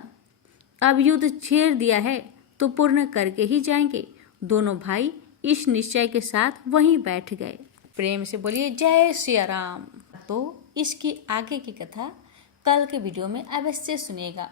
अब युद्ध छेड़ दिया है तो पूर्ण करके ही जाएंगे। दोनों भाई इस निश्चय के साथ वहीं बैठ गए। प्रेम से बोलिए जय सिया राम। तो इसकी आगे की कथा कल के वीडियो में अवश्य सुनिएगा।